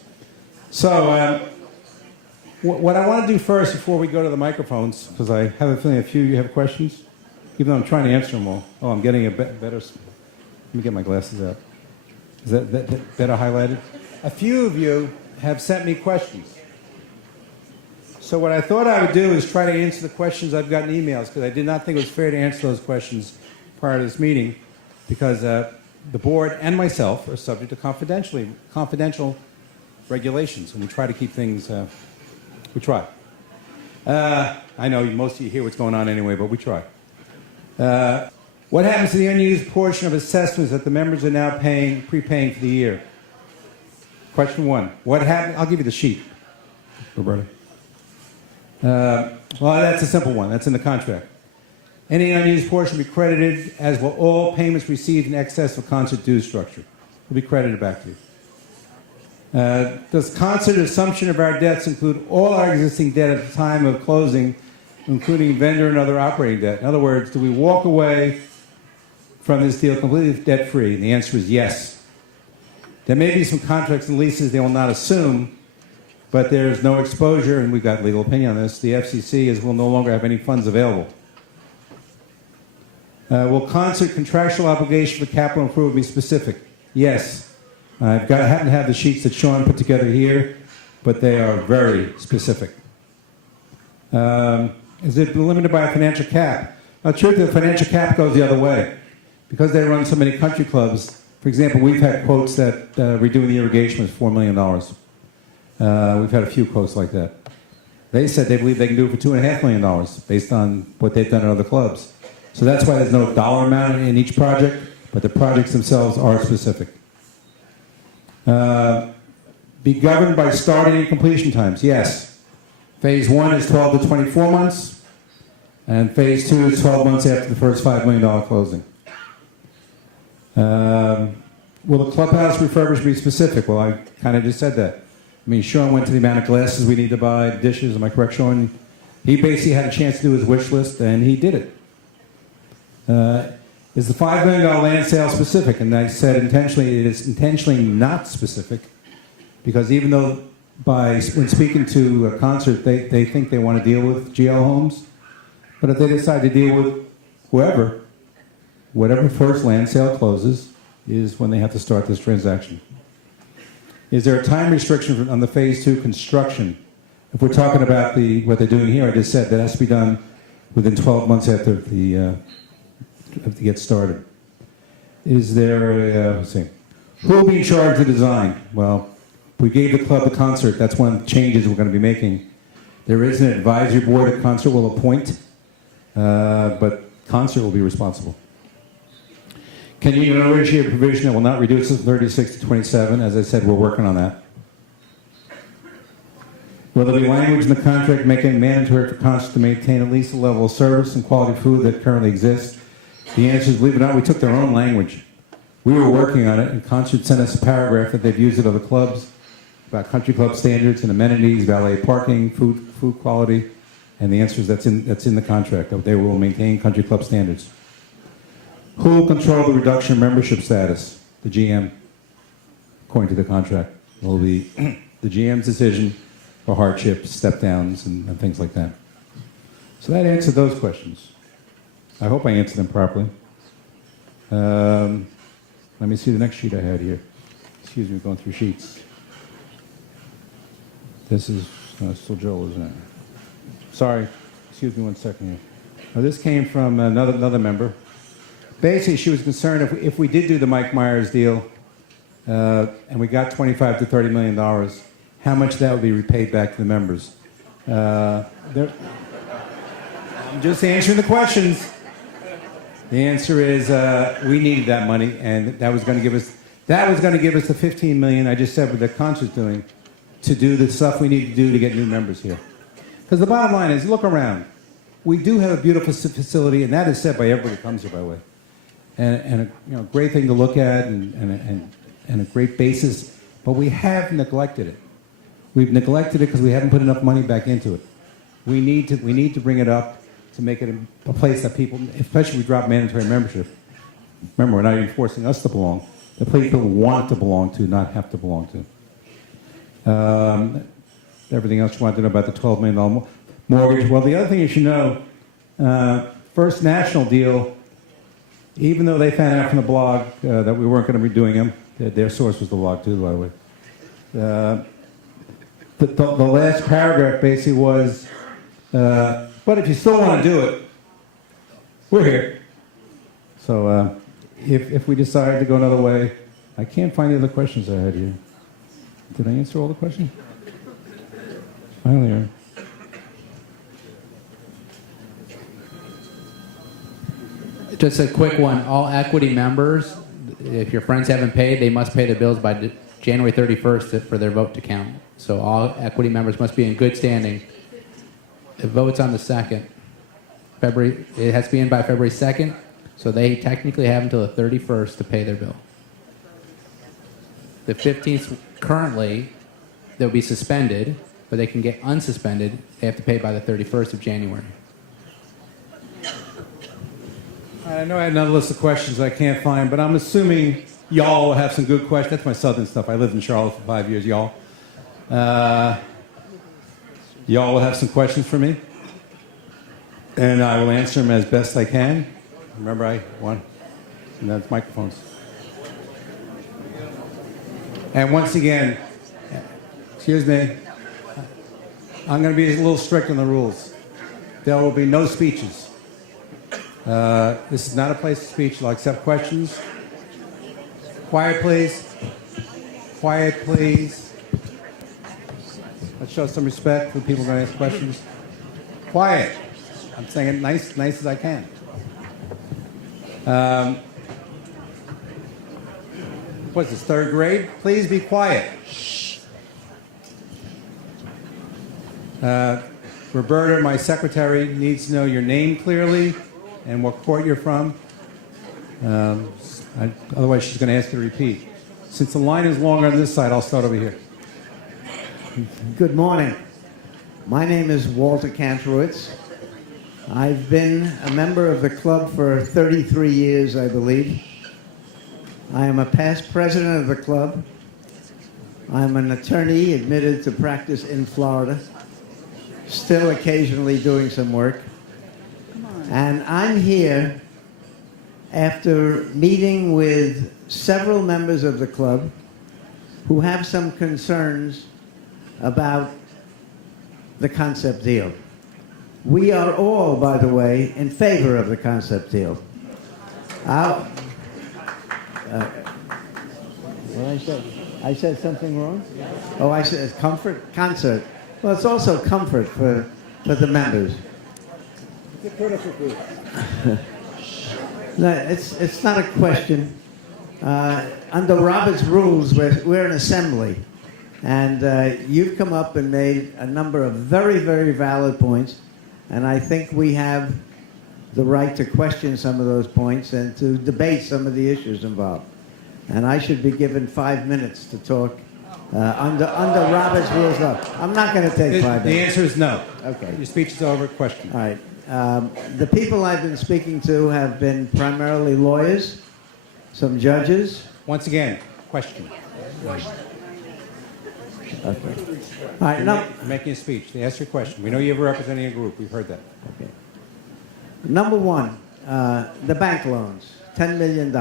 So, what I want to do first, before we go to the microphones, because I have a feeling a few of you have questions, even though I'm trying to answer them all. Oh, I'm getting a better. Let me get my glasses out. Is that better highlighted? A few of you have sent me questions. So what I thought I would do is try to answer the questions I've gotten emails, because I did not think it was fair to answer those questions prior to this meeting, because the board and myself are subject to confidential regulations, and we try to keep things. We try. I know most of you hear what's going on anyway, but we try. What happens to the unused portion of assessments that the members are now prepaying for the year? Question 1. What happened? I'll give you the sheet, Roberta. Well, that's a simple one. That's in the contract. Any unused portion will be credited, as will all payments received in excess of Concert dues structure. Will be credited back to you. Does Concert assumption of our debts include all our existing debt at the time of closing, including vendor and other operating debt? In other words, do we walk away from this deal completely debt-free? And the answer is yes. There may be some contracts and leases they will not assume, but there is no exposure, and we've got legal opinion on this. The FCC will no longer have any funds available. Will Concert contractual obligation for capital improvement be specific? Yes. I happen to have the sheets that Sean put together here, but they are very specific. Is it limited by a financial cap? Now, the truth is, the financial cap goes the other way. Because they run so many country clubs, for example, we've had quotes that redoing the irrigation was $4 million. We've had a few quotes like that. They said they believe they can do it for $2.5 million based on what they've done at other clubs. So that's why there's no dollar amount in each project, but the projects themselves are specific. Be governed by starting and completion times? Yes. Phase 1 is 12 to 24 months, and Phase 2 is 12 months after the first $5 million closing. Will the clubhouse refurbishment be specific? Well, I kind of just said that. I mean, Sean went to the amount of glasses we need to buy, dishes. Am I correct, Sean? He basically had a chance to do his wish list, and he did it. Is the $5 million land sale specific? And I said intentionally, it is intentionally not specific, because even though when speaking to a concert, they think they want to deal with GL Homes, but if they decide to deal with whoever, whatever first land sale closes is when they have to start this transaction. Is there a time restriction on the phase 2 construction? If we're talking about what they're doing here, I just said that has to be done within 12 months after to get started. Is there let's see. Who will be in charge of the design? Well, we gave the club a concert. That's one of the changes we're going to be making. There is an advisory board that concert will appoint, but concert will be responsible. Can you negotiate a provision that will not reduce it from 36 to 27? As I said, we're working on that. Will there be language in the contract making it mandatory for concerts to maintain at least the level of service and quality food that currently exists? The answer is, believe it or not, we took their own language. We were working on it, and Concert sent us a paragraph that they've used at other clubs about country club standards and amenities, valet parking, food quality, and the answer is that's in the contract, that they will maintain country club standards. Who will control the reduction in membership status? The GM, according to the contract. It will be the GM's decision for hardships, step downs, and things like that. So that answered those questions. I hope I answered them properly. Let me see the next sheet I had here. Excuse me, going through sheets. This is still Joel, isn't it? Sorry, excuse me one second here. Now, this came from another member. Basically, she was concerned if we did do the Mike Myers deal and we got $25 to $30 million, how much that would be repaid back to the members. I'm just answering the questions. The answer is we needed that money, and that was going to give us the $15 million I just said what the concert's doing to do the stuff we need to do to get new members here. Because the bottom line is, look around. We do have a beautiful facility, and that is said by everybody who comes here, by the way, and a great thing to look at and a great basis. But we have neglected it. We've neglected it because we haven't put enough money back into it. We need to bring it up to make it a place that people, especially if we drop mandatory membership. Remember, we're not even forcing us to belong. The place people want to belong to, not have to belong to. Everything else you want to know about the $12 million mortgage. Well, the other thing you should know, First National deal, even though they found out from the blog that we weren't going to be doing them, their source was the blog too, by the way. The last paragraph basically was, but if you still want to do it, we're here. So if we decide to go another way, I can't find the other questions I had here. Did I answer all the questions? Finally, Just a quick one. All equity members, if your friends haven't paid, they must pay their bills by January 31st for their vote to count. So all equity members must be in good standing. The vote's on the 2nd. It has to be in by February 2nd, so they technically have until the 31st to pay their bill. The 15th, currently, they'll be suspended, but they can get unsuspended. They have to pay by the 31st of January. I know I had another list of questions I can't find, but I'm assuming y'all will have some good questions. That's my southern stuff. I lived in Charlotte for 5 years, y'all. Y'all will have some questions for me, and I will answer them as best I can. Remember, and that's microphones. And once again, excuse me, I'm going to be a little strict on the rules. There will be no speeches. This is not a place of speech. I'll accept questions. Quiet, please. Quiet, please. Let's show some respect for the people going to ask questions. Quiet. I'm saying it nice as I can. What's this, 3rd grade? Please be quiet. Shh. Roberta, my secretary, needs to know your name clearly and what court you're from. Otherwise, she's going to ask you to repeat. Since the line is longer on this side, I'll start over here. Good morning. My name is Walter Kantrowitz. I've been a member of the club for 33 years, I believe. I am a past president of the club. I'm an attorney admitted to practice in Florida, still occasionally doing some work. And I'm here after meeting with several members of the club who have some concerns about the concept deal. We are all, by the way, in favor of the concept deal. What did I say? I said something wrong? Oh, I said concert. Well, it's also comfort for the members. No, it's not a question. Under Robert's rules, we're an assembly. And you've come up and made a number of very, very valid points. And I think we have the right to question some of those points and to debate some of the issues involved. And I should be given 5 minutes to talk under Robert's rules. I'm not going to take 5 minutes. The answer is no. Okay. Your speech is over. Question. All right. The people I've been speaking to have been primarily lawyers, some judges. Once again, question. Okay. All right. No. You're making a speech. Ask your question. We know you're representing a group. We've heard that. Okay. Number one, the bank loans, $10 million,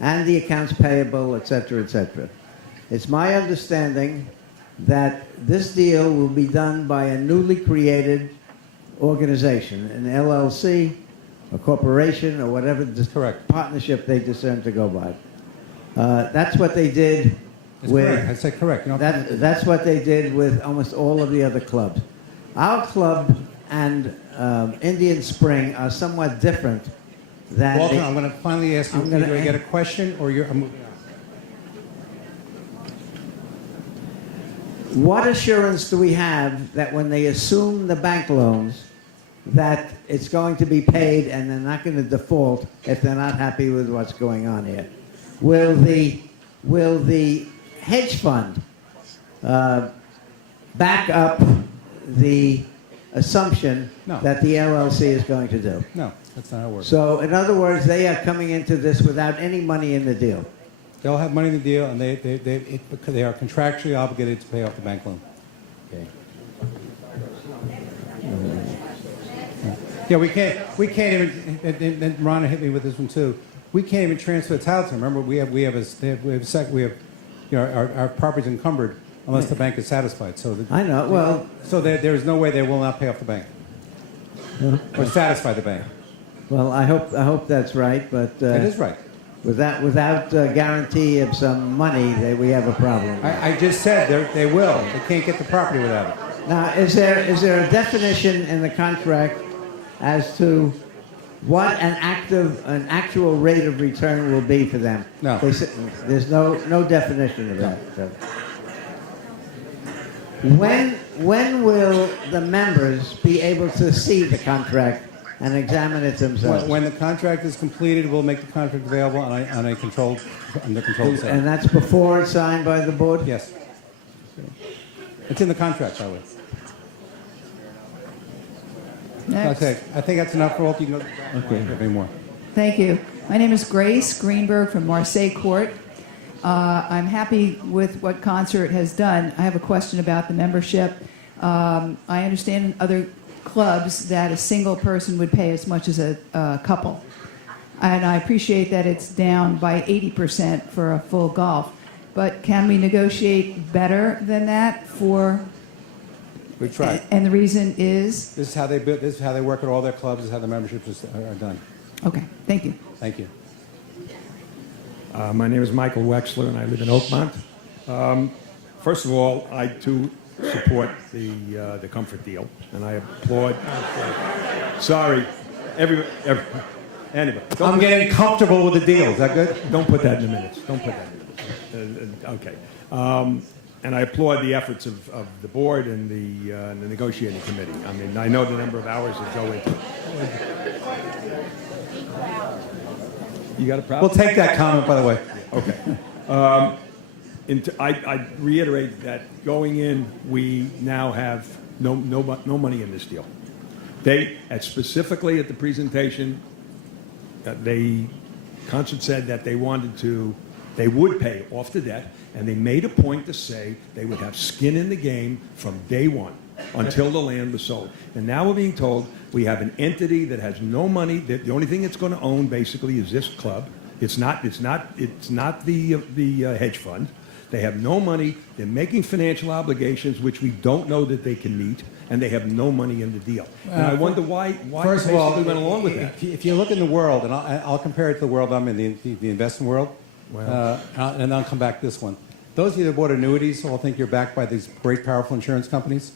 and the accounts payable, et cetera, et cetera. It's my understanding that this deal will be done by a newly created organization, an LLC, a corporation, or whatever Correct. partnership they discern to go by. That's what they did That's with. correct. I said correct. You don't- That's what they did with almost all of the other clubs. Our club and Indian Spring are somewhat different than. Walter, I'm going to finally ask you, I'm gonna do I get a ask- question or you're... I'm moving on. What assurance do we have that when they assume the bank loans, that it's going to be paid and they're not going to default if they're not happy with what's going on here? Will the hedge fund back up the assumption No. that the LLC is going to do? No, that's not how it works. So, in other words, they are coming into this without any money in the deal. They'll have money in the deal, and because they are contractually obligated to pay off the bank loan. Okay. Yeah, we can't even, and Ron hit me with this one too. We can't even transfer the title to them. Remember, we have our property's encumbered unless the bank is satisfied. So I know. Well, so there is no way they will not pay off the bank or satisfy the bank. I hope that's right. But That is right. without guarantee of some money, we have a problem. I just said they will. They can't get the property without it. Now, is there a definition in the contract as to what an actual rate of return will be for them? No. There's no definition of that. So. When will the members be able to see the contract and examine it themselves? When the contract is completed, we'll make the contract available on a controlled sale. And that's before it's signed by the board? Yes. It's in the contract, by the way. Next. Okay, I think that's enough for all. You can go. Okay. Any more? Thank you. My name is Grace Greenberg from Marseille Court. I'm happy with what Concert has done. I have a question about the membership. I understand in other clubs that a single person would pay as much as a couple. And I appreciate that it's down by 80% for a full golf. But can we negotiate better than that for... We've tried. And the reason is? This is how they build. This is how they work at all their clubs. This is how the memberships are done. Okay, thank you. Thank you. My name is Michael Wexler, and I live in Oakmont. First of all, I too support the comfort deal, and I applaud. Sorry, anyway. I'm getting comfortable with the deal. Is that good? Don't put that in the minutes. Don't put that in the minutes. Okay. And I applaud the efforts of the board and the negotiating committee. I mean, I know the number of hours that go into it. You got a problem? We'll take that comment, by the way. Okay. I reiterate that going in, we now have no money in this deal. They, specifically at the presentation, Concert said that they would pay off the debt, and they made a point to say they would have skin in the game from day one until the land was sold. And now we're being told we have an entity that has no money. That the only thing it's going to own basically is this club. It's not the hedge fund. They have no money. They're making financial obligations which we don't know that they can meet, and they have no money in the deal. And I wonder why First they of all, basically went along with that. if you look in the world, and I'll compare it to the world I'm in, the investment world, and I'll come back to this one. Those of you that bought annuities all think you're backed by these great, powerful insurance companies.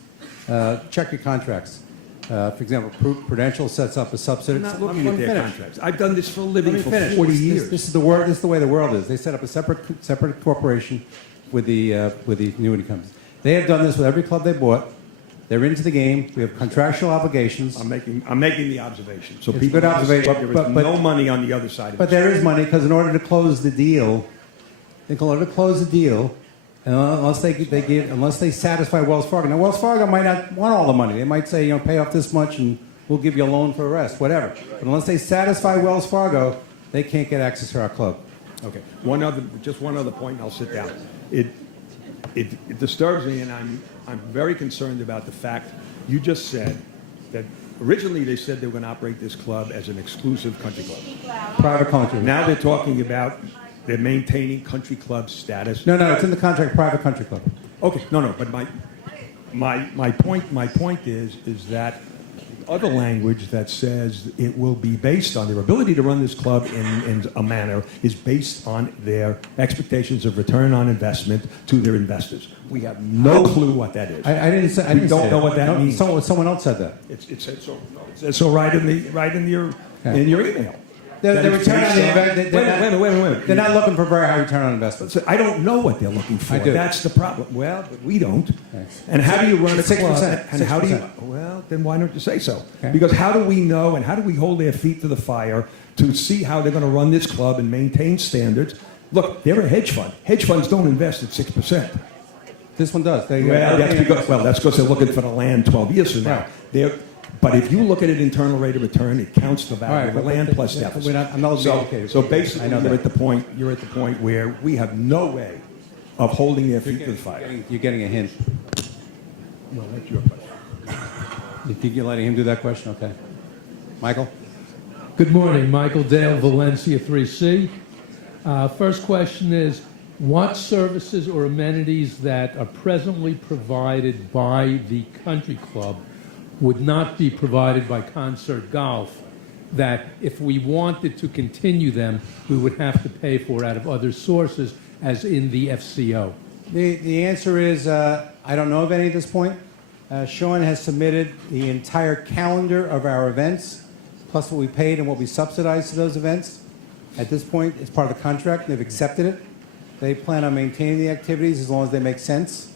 Check your contracts. For example, Prudential sets up a subsidy. I'm not looking Let at me their finish. contracts. I've done this for a Let living me for finish. 40 This- years. This is the way the world is. They set up a separate corporation with the annuity companies. They have done this with every club they bought. They're into the game. We have contractual obligations. I'm making the observation. So It's a people good observation, there is but- no money on the other side of But the there is money because in order to close the deal, unless they satisfy Wells Fargo. Now Wells Fargo might not want all the money. They might say, pay off this much and we'll give you a loan for the rest, whatever. But unless they satisfy Wells Fargo, they can't get access to our club. Okay. One other point, and I'll sit down. It disturbs me, and I'm very concerned about the fact you just said that originally they said they were going to operate this club as an exclusive country club. Private country. Now they're talking about they're maintaining country club status. No, it's in the contract. Private country club. Okay, no, but my point is that other language that says it will be based on their ability to run this club in a manner is based on their expectations of return on investment to their investors. We have no clue what that is. I didn't say. I We didn't don't say know what that No, means. Someone else said that. It said so. It said so right in your email. The That it's return on the based on- investment. Wait a minute. They're not looking for very high return on investment. So I don't know what they're looking for. I do. That's the problem. Well, but we don't. Thanks. And how do you run a 6%, club? And how do you? 6%. Well, then why don't you say so? Okay. Because how do we know and how do we hold their feet to the fire to see how they're going to run this club and maintain standards? Look, they're a hedge fund. Hedge funds don't invest at 6%. This one does. That's because they're looking for the land 12 years from now. Right. But if you look at an internal rate of return, it counts the value All right, of the but land plus we're deficit. I'm not okay. So basically, I know you're that. at the point where we have no way of holding their feet to the fire. You're getting a hint. Well, that's your question. You think you're letting him do that question? Okay. Michael? Good morning, Michael Dale, Valencia 3C. First question is, what services or amenities that are presently provided by the country club would not be provided by Concert Golf, that if we wanted to continue them, we would have to pay for out of other sources, as in the FCO? The answer is I don't know of any at this point. Sean has submitted the entire calendar of our events, plus what we paid and what we subsidized to those events. At this point, it's part of the contract. They've accepted it. They plan on maintaining the activities as long as they make sense.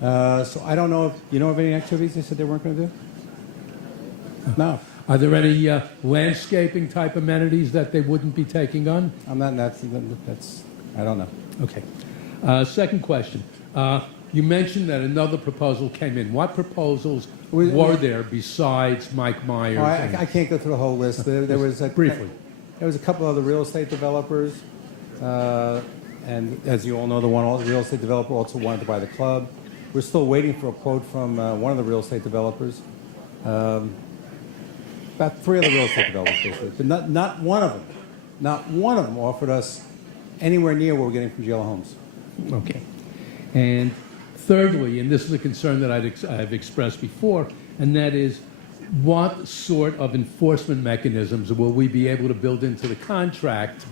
So I don't know if you know of any activities they said they weren't going to do? No. Are there any landscaping type amenities that they wouldn't be taking on? I'm not. That's I don't know. Okay. Second question. You mentioned that another proposal came in. What proposals were there besides Mike Myers? Oh, and- I can't go through the whole list. There was Briefly. There was a couple other real estate developers, and as you all know, the real estate developer also wanted to buy the club. We're still waiting for a quote from one of the real estate developers. About 3 other real estate developers, basically, but not one of them offered us anywhere near what we're getting from GL Homes. Okay. And thirdly, and this is a concern that I've expressed before, and that is, what sort of enforcement mechanisms will we be able to build into the contract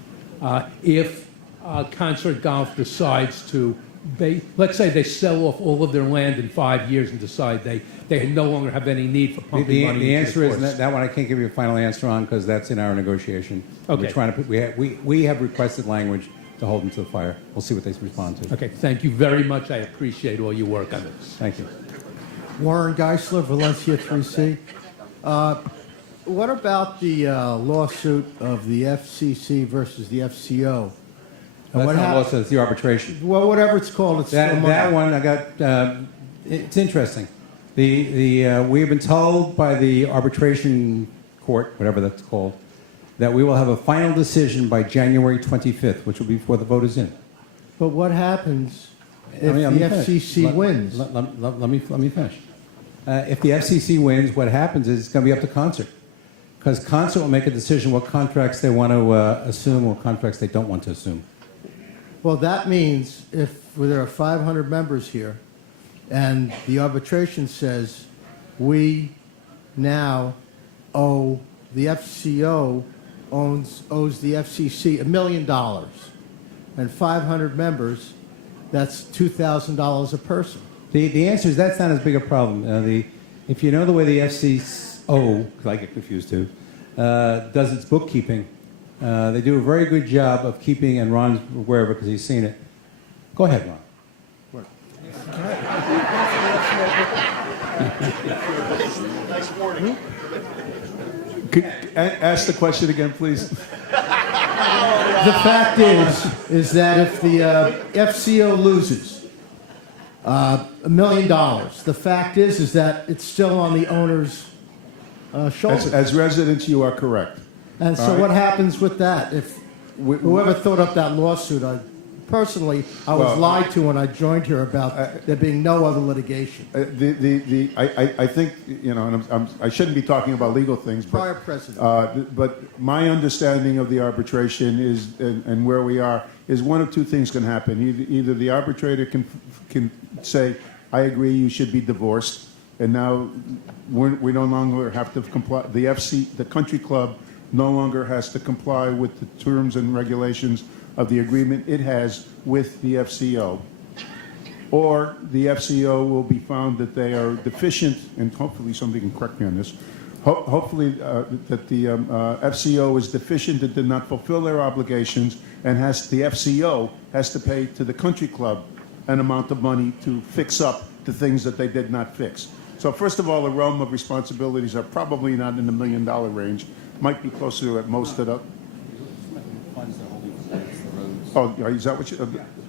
if Concert Golf decides to, let's say they sell off all of their land in 5 years and decide they no longer have any need for pumping money The into answer the is course. that one I can't give you a final answer on because that's in our negotiation. Okay. We're trying to we have requested language to hold them to the fire. We'll see what they respond to. Okay, thank you very much. I appreciate all your work on this. Thank you. Warren Geisler, Valencia 3C. What about the lawsuit of the FCC versus the FCO? That's what not a hap- lawsuit, it's the arbitration. Well, whatever it's called, it's still That, money. that one, I got, it's interesting. We have been told by the arbitration court, whatever that's called, that we will have a final decision by January 25th, which will be before the vote is in. But what happens if Let me the finish. FCC wins? Let me finish. If the FCC wins, what happens is it's going to be up to Concert. Because Concert will make a decision what contracts they want to assume or contracts they don't want to assume. Well, that means if there are 500 members here and the arbitration says we now owe the FCO owes the FCC $1 million and 500 members, that's $2,000 a person. The answer is that's not as big a problem. If you know the way the FCO, because I get confused too, does its bookkeeping, they do a very good job of keeping, and Ron's aware of it because he's seen it. Go ahead, Ron. Ask the question again, please. The fact is that if the FCO loses $1 million, the fact is that it's still on the owner's shoulders. As residents, you are correct. And so All right. what happens with that? If whoever thought up that lawsuit, I was Well, lied to when I joined here about there being no other litigation. I think, you know, and I shouldn't be talking about legal things, Prior but, precedent. but my understanding of the arbitration is, and where we are, is one of two things can happen. Either the arbitrator can say, I agree, you should be divorced, and now we no longer have to comply. The country club no longer has to comply with the terms and regulations of the agreement it has with the FCO, or the FCO will be found that they are deficient, and hopefully somebody can correct me on this, hopefully that the FCO is deficient and did not fulfill their obligations, and the FCO has to pay to the country club an amount of money to fix up the things that they did not fix. So first of all, the realm of responsibilities are probably not in the $1 million range, might be closer to at most to the... Oh, is that what you...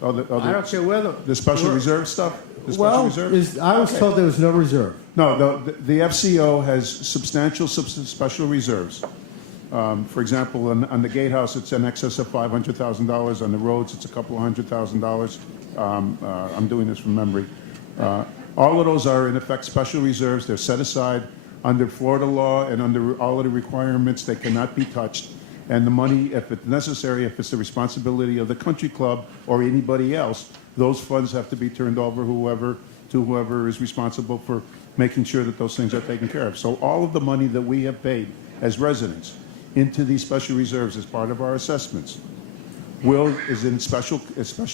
I don't care whether The special reserve stuff? The special well, reserve? I was told there was no reserve. No, the FCO has substantial special reserves. For example, on the gatehouse, it's in excess of $500,000. On the roads, it's a couple of $100,000. I'm doing this from memory. All of those are, in effect, special reserves. They're set aside under Florida law and under all of the requirements. They cannot be touched. And the money, if it's necessary, if it's the responsibility of the country club or anybody else, those funds have to be turned over to whoever is responsible for making sure that those things are taken care of. So all of the money that we have paid as residents into these special reserves as part of our assessments is in special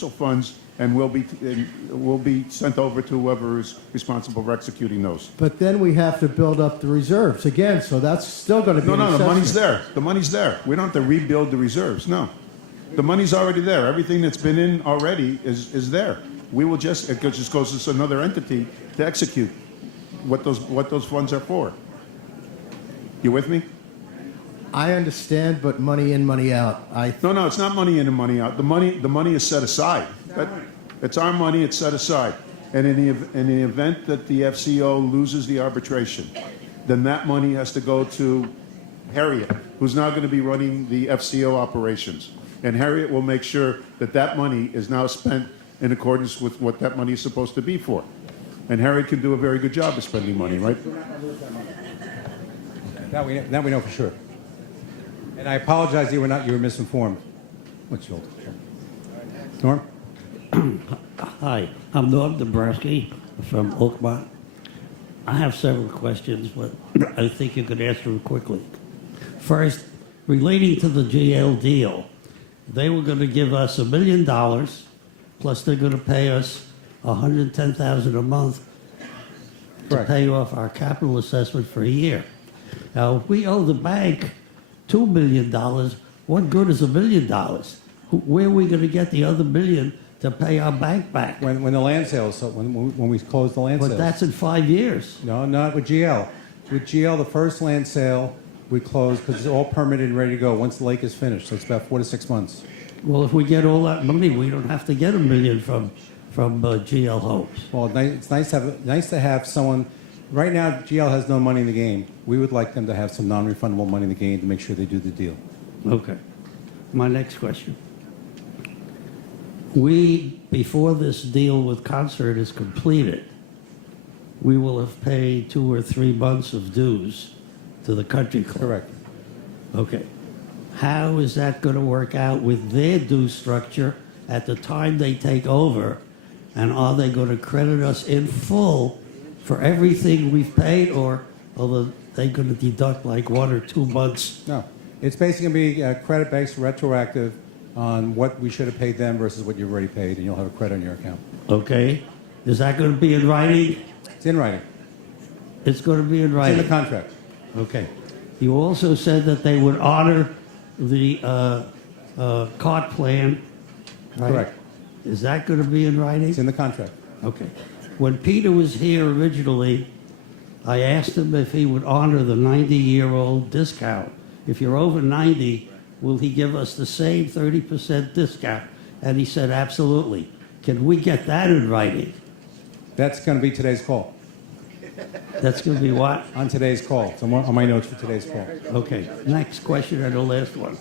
funds and will be sent over to whoever is responsible for executing those. But then we have to build up the reserves again, so that's still going to be No, an the assessment. money's there. The money's there. We don't have to rebuild the reserves. No, the money's already there. Everything that's been in already is there. We will just goes to another entity to execute what those funds are for. You with me? I understand, but money in, money out. No, it's not money in and money out. The money is set aside. It's our money. It's set aside. And in the event that the FCO loses the arbitration, then that money has to go to Harriet, who's now going to be running the FCO operations. And Harriet will make sure that that money is now spent in accordance with what that money is supposed to be for. And Harriet can do a very good job of spending money, right? Now we know for sure. And I apologize you were misinformed. What's your Norm? Hi, I'm Norm Dombrowski from Oakmont. I have several questions, but I think you could answer them quickly. First, relating to the GL deal, they were going to give us $1 million, plus they're going to pay us $110,000 a month to Correct. pay off our capital assessment for a year. Now, if we owe the bank $2 million, what good is $1 million? Where are we going to get the other $1 million to pay our bank back? When the land sales, so when we close the land But sales. that's in 5 years. No, not with GL. With GL, the first land sale we close because it's all permitted and ready to go once the lake is finished. So it's about 4 to 6 months. Well, if we get all that money, we don't have to get $1 million from GL Homes. Well, it's nice to have someone. Right now, GL has no money in the game. We would like them to have some non-refundable money in the game to make sure they do the deal. Okay. My next question. We, before this deal with Concert is completed, we will have paid 2 or 3 months of dues to the country club. Correct. Okay. How is that going to work out with their due structure at the time they take over? And are they going to credit us in full for everything we've paid, or are they going to deduct like 1 or 2 months? No, it's basically going to be credit-based, retroactive on what we should have paid them versus what you've already paid, and you'll have a credit on your account. Okay. Is that going to be in writing? It's in writing. It's going to be in It's writing. in the contract. Okay. You also said that they would honor the cart plan. Right? Correct. Is that going to be in writing? It's in the contract. Okay. When Peter was here originally, I asked him if he would honor the 90-year-old discount. If you're over 90, will he give us the same 30% discount? And he said, absolutely. Can we get that in writing? That's going to be today's call. That's going to be what? On today's call. It's on my notes for today's call. Okay. Next question and the last one.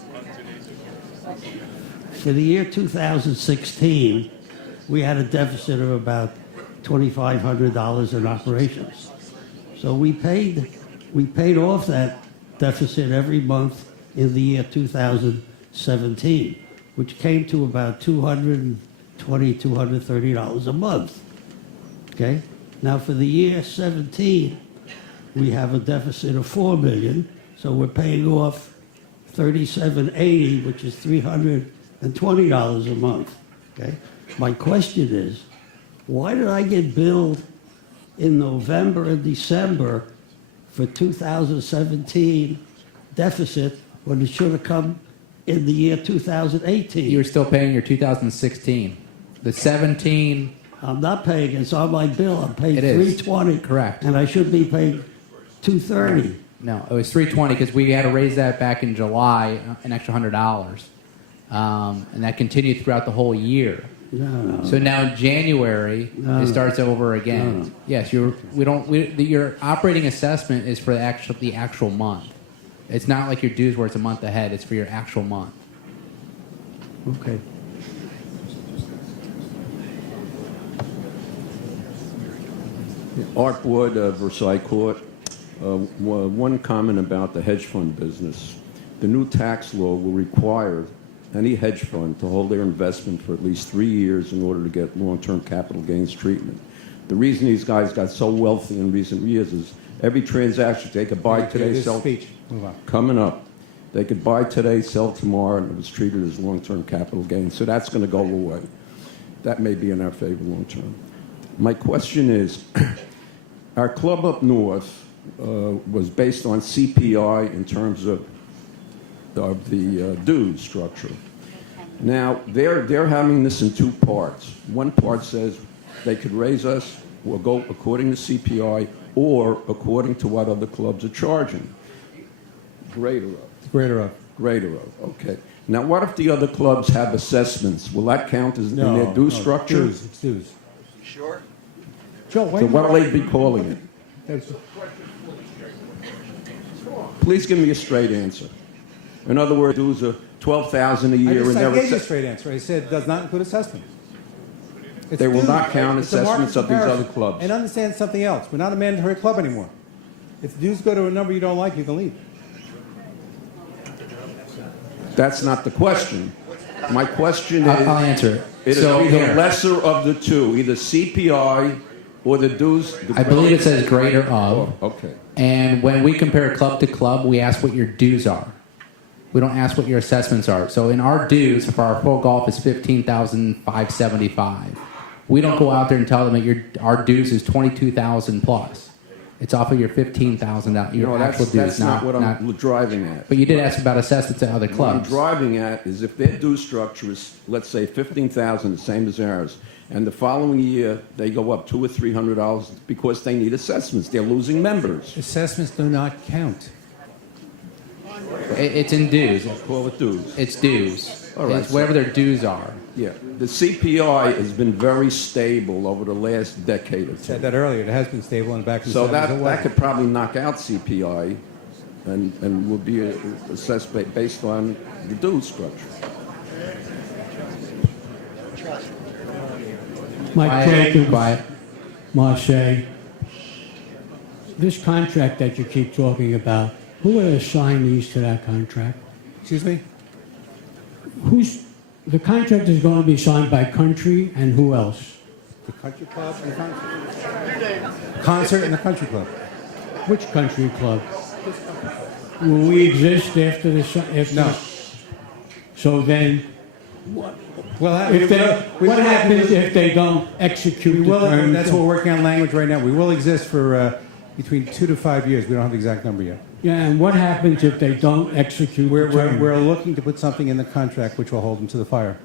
For the year 2016, we had a deficit of about $2,500 in operations. So we paid off that deficit every month in the year 2017, which came to about $220, $230 a month. Okay? Now for the year 17, we have a deficit of $4 million, so we're paying off $37.80, which is $320 a month. Okay? My question is, why did I get billed in November and December for 2017 deficit when it should have come in the year 2018? You were still paying your 2016. The 17, I'm not paying. It's on my bill. I'm paying It is. $320. Correct. And I should be paying $230. no, it was $320 because we had to raise that back in July, an extra $100. And that continued throughout the whole year. No. So now in January, it starts over again. No. Yes, your operating assessment is for the actual month. It's not like your dues where it's a month ahead. It's for your actual month. Okay. Art Wood, Versailles Court. One comment about the hedge fund business. The new tax law will require any hedge fund to hold their investment for at least 3 years in order to get long-term capital gains treatment. The reason these guys got so wealthy in recent years is every transaction they could buy today, This sell speech. Move on. coming up. They could buy today, sell tomorrow, and it was treated as long-term capital gains. So that's going to go away. That may be in our favor long-term. My question is, our club up north was based on CPI in terms of the dues structure. Now, they're having this in 2 parts. One part says they could raise us or go according to CPI or according to what other clubs are charging. Greater of. Greater of. Greater of, okay. Now, what if the other clubs have assessments? Will that count as in their due structure? Dues. It's dues. Sure. Joe, why So what will they be calling it? That's- Please give me a straight answer. In other words, dues are $12,000 a year, and I they're gave you a straight answer. I said it does not include assessment. It's They will dues. not count It's a market assessments of these comparison. other clubs. And understand something else. We're not a mandatory club anymore. If dues go to a number you don't like, you can leave. That's not the question. My question is, I'll answer it. it is So either here, lesser of the two, either CPI or the dues. I believe it says greater of. Okay. And when we compare club to club, we ask what your dues are. We don't ask what your assessments are. So in our dues for our full golf is $15,575. We don't go out there and tell them that our dues is $22,000 plus. It's off of your $15,000 your No, actual that's dues, not what I'm driving at. But you did ask about assessments at other What I'm clubs. driving at is if their due structure is, let's say, $15,000, the same as ours, and the following year they go up $200 or $300 because they need assessments. They're losing members. Assessments do not count. It's in dues. Call it dues. It's dues. All right, It's whatever their dues are. Yeah, the CPI has been very stable over the last decade or Said two. that earlier. It has been stable and back in the So 70s. that, it that wasn't. could probably knock out CPI and will be assessed based on the dues structure. Mike Quiet, Jacobs, quiet. Marseille. This contract that you keep talking about, who would assign these to that contract? Excuse me? The contract is going to be signed by country and who else? The country club and the concert. Concert and the country club. Which country club? Will we exist after the... No. So then, Well, if what happens if they don't execute We will, the terms? that's what we're working on language right now. We will exist for between 2 to 5 years. We don't have the exact number yet. Yeah, and what happens if they don't execute We're, the terms? we're looking to put something in the contract which will hold them to the fire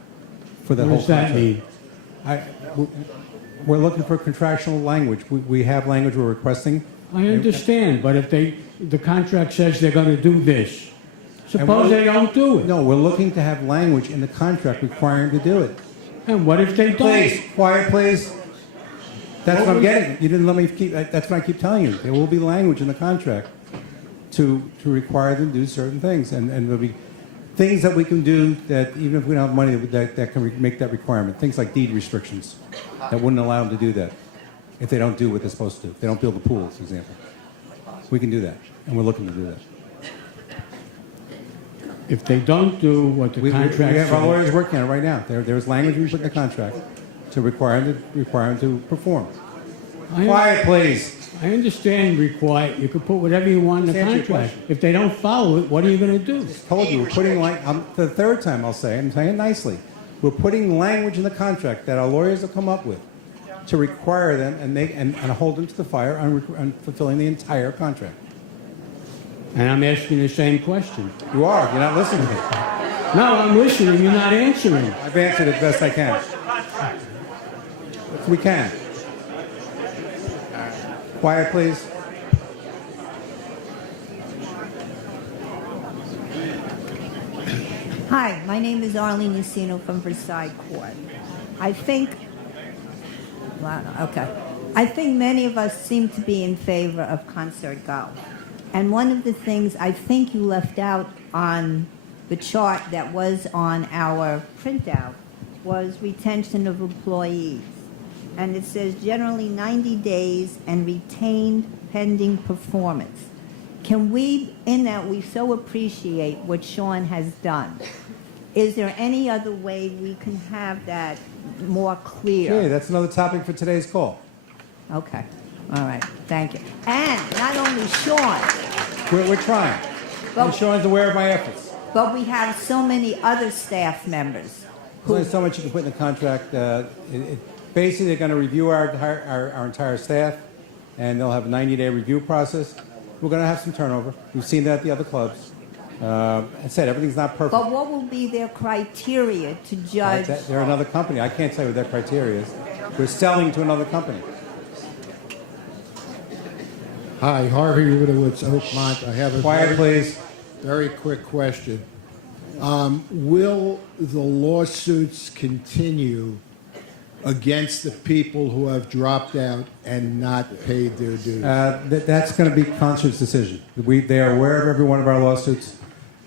for the What whole does that contract. mean? We're looking for contractual language. We have language we're requesting. I understand, but if the contract says they're going to do this, And suppose we're- they don't do it. No, we're looking to have language in the contract requiring them to do it. And what if they don't? Please, quiet, please. That's what I'm getting. You didn't let me keep. That's what I keep telling you. There will be language in the contract to require them to do certain things, and there'll be things that we can do that even if we don't have money that can make that requirement. Things like deed restrictions that wouldn't allow them to do that if they don't do what they're supposed to do. If they don't build the pools, for example. We can do that, and we're looking to do that. If they don't do what the We contract have our says, lawyers working on it right now. There's language we put in the contract to require them to perform. Quiet, please. I understand require. You can put whatever you want in the Just answer your contract. question. If they don't follow it, what are you going to do? Told you, we're putting the third time I'll say, I'm saying it nicely. We're putting language in the contract that our lawyers have come up with to require them and hold them to the fire on fulfilling the entire contract. And I'm asking the same question. You are. You're not listening to me. No, I'm listening. You're not answering. I've answered it best I can. If we can. Quiet, please. Hi, my name is Arlene Lucino from Versailles Court. I think many of us seem to be in favor of concert golf. And one of the things I think you left out on the chart that was on our printout was retention of employees. And it says generally 90 days and retained pending performance. Can we, in that we so appreciate what Sean has done, is there any other way we can have that more clear? Okay, that's another topic for today's call. Okay. All right. Thank you. And not only Sean, We're trying. But- And Sean's aware of my efforts. but we have so many other staff members. There's only so much you can put in the contract. Basically, they're going to review our entire staff, and they'll have a 90-day review process. We're going to have some turnover. We've seen that at the other clubs. I said everything's not perfect. But what will be their criteria to judge? They're another company. I can't tell you what their criteria is. We're selling to another company. Hi, Harvey Rudowitz, Oakmont. I have a Quiet, please. very quick question. Will the lawsuits continue against the people who have dropped out and not paid their dues? That's going to be Concert's decision. They are aware of every one of our lawsuits.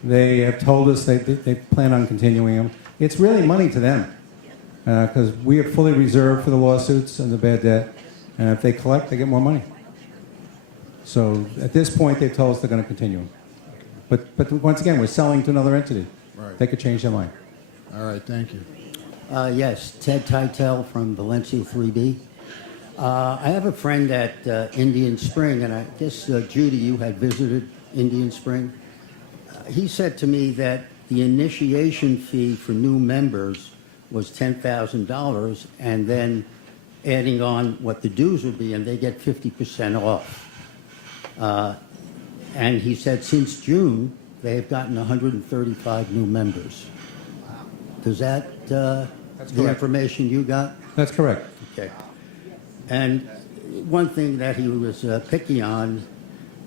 They have told us they plan on continuing them. It's really money to them because we are fully reserved for the lawsuits and the bad debt. And if they collect, they get more money. So at this point, they've told us they're going to continue them. But once again, we're selling to another entity. Right. They could change their mind. All right, thank you. Yes, Ted Titel from Valencia 3B. I have a friend at Indian Spring, and I guess, Judy, you had visited Indian Spring. He said to me that the initiation fee for new members was $10,000, and then adding on what the dues would be, and they get 50% off. And he said since June, they have gotten 135 new members. Does that, the correct. information you got? That's correct. Okay. And one thing that he was picky on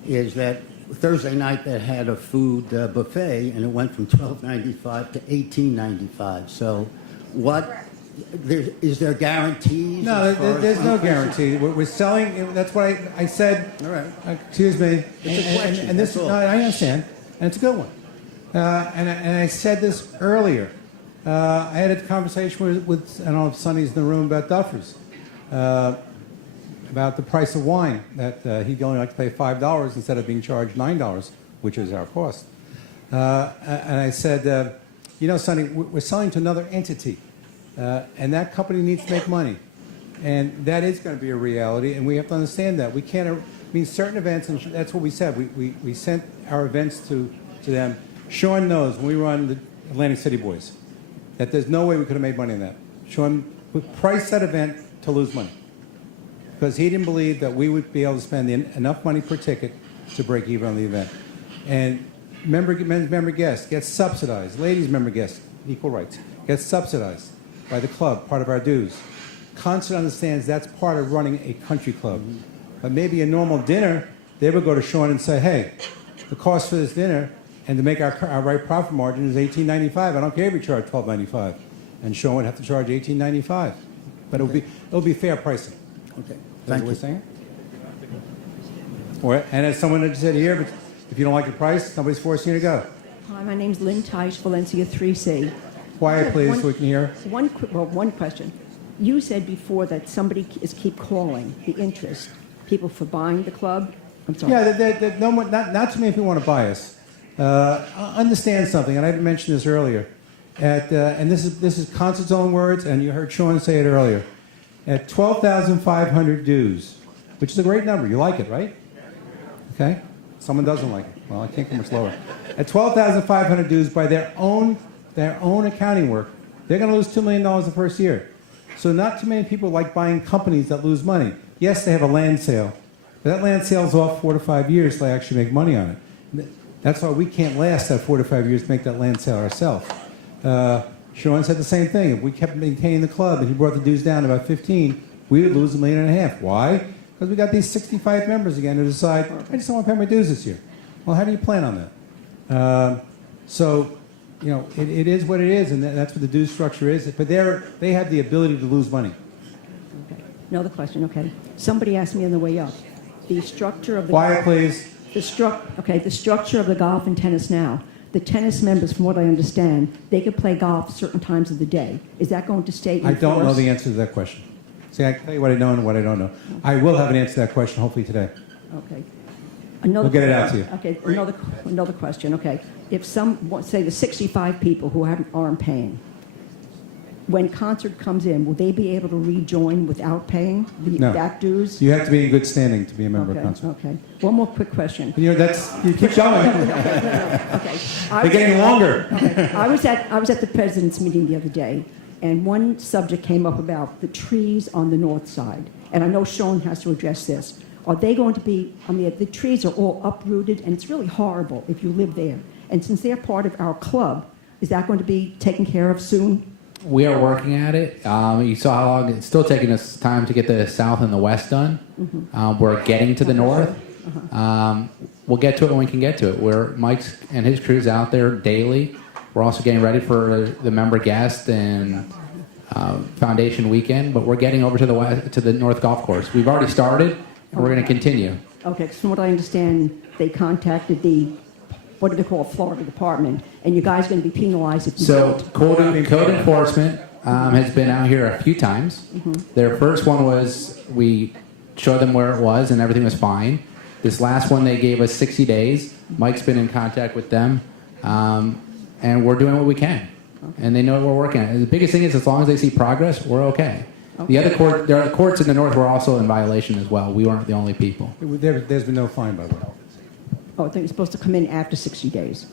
is that Thursday night that had a food buffet, and it went from $12.95 to $18.95. So, is there guarantees? No, as far as there's no fundraising? guarantee. We're selling. That's what I said. All right. Excuse me. It's a question, And this, that's all. no, I understand, and it's a good one. And I said this earlier. I had a conversation with I don't know if Sonny's in the room about Duffers, about the price of wine, that he'd only like to pay $5 instead of being charged $9, which is our cost. And I said, you know, Sonny, we're selling to another entity, and that company needs to make money. And that is going to be a reality, and we have to understand that. We can't, I mean, certain events, and that's what we said. We sent our events to them. Sean knows when we run the Atlantic City Boys that there's no way we could have made money on that. Sean priced that event to lose money because he didn't believe that we would be able to spend enough money per ticket to break even on the event. And men's member guests get subsidized. Ladies member guests, equal rights, get subsidized by the club, part of our dues. Concert understands that's part of running a country club. But maybe a normal dinner, they would go to Sean and say, hey, the cost for this dinner and to make our right profit margin is $18.95. I don't care if you charge $12.95. And Sean would have to charge $18.95. But it'll be fair pricing. Okay. That's what we're saying? And as someone had said here, if you don't like the price, nobody's forcing you to go. Hi, my name's Lynn Teich, Valencia 3C. Quiet, please, so we can hear. One question. You said before that somebody keep calling the interest, people for buying the club. I'm sorry. Yeah, not too many people want to buy us. Understand something, and I mentioned this earlier. And this is Concert's own words, and you heard Sean say it earlier. At 12,500 dues, which is a great number. You like it, right? Okay. Someone doesn't like it. Well, I can't go much lower. At 12,500 dues by their own accounting work, they're going to lose $2 million the first year. So not too many people like buying companies that lose money. Yes, they have a land sale, but that land sale's off 4 to 5 years till they actually make money on it. That's why we can't last that 4 to 5 years to make that land sale ourselves. Sean said the same thing. If we kept maintaining the club and he brought the dues down to about 15, we would lose $1.5 million. Why? Because we got these 65 members again who decide, I just don't want to pay my dues this year. Well, how do you plan on that? So, you know, it is what it is, and that's what the dues structure is. But they have the ability to lose money. Okay. Another question, okay. Somebody asked me on the way up, the structure of the... Quiet, please. The structure of the golf and tennis now. The tennis members, from what I understand, they could play golf certain times of the day. Is that going to stay in I don't know force? the answer to that question. See, I can tell you what I know and what I don't know. I will have an answer to that question hopefully today. Okay. We'll get it out to you. Okay, another question. Okay, if say the 65 people who aren't paying, when Concert comes in, will they be able to rejoin without paying the No. back dues? You have to be in good standing to be a member of Concert. Okay. One more quick question. You know, you keep going. Okay. They're getting longer. Okay. I was at the president's meeting the other day, and one subject came up about the trees on the north side, and I know Sean has to address this. Are they going to be? I mean, the trees are all uprooted, and it's really horrible if you live there. And since they're part of our club, is that going to be taken care of soon? We are working at it. You saw how long it's still taking us time to get the south and the west done. We're getting to the north. We'll get to it when we can get to it. Mike's and his crew's out there daily. We're also getting ready for the member guest and foundation weekend. But we're getting over to the west, to the north golf course. We've already started, and we're going to continue. Okay, 'cause from what I understand, they contacted the, what do they call it, Florida Department, and you guys are going to be penalized if you So don't. code enforcement has been out here a few times. Their first one was we showed them where it was and everything was fine. This last one they gave us 60 days. Mike's been in contact with them, and we're doing what we can. And they know what we're working on. And the biggest thing is as long as they see progress, we're okay. The other there are courts in the north were also in violation as well. We weren't the only people. There's been no fine, by the way. Oh, I think you're supposed to come in after 60 days.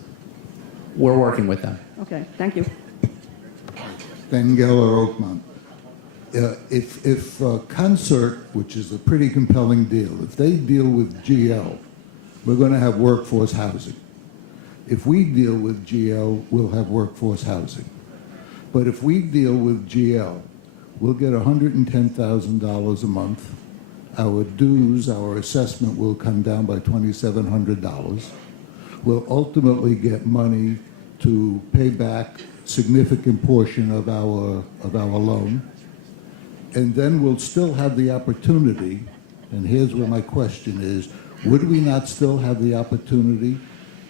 We're working with them. Okay, thank you. Ben Geller, Oakmont. If Concert, which is a pretty compelling deal, if they deal with GL, we're going to have workforce housing. If we deal with GL, we'll have workforce housing. But if we deal with GL, we'll get $110,000 a month our dues, our assessment will come down by $2,700. We'll ultimately get money to pay back significant portion of our loan. And then we'll still have the opportunity, and here's where my question is, would we not still have the opportunity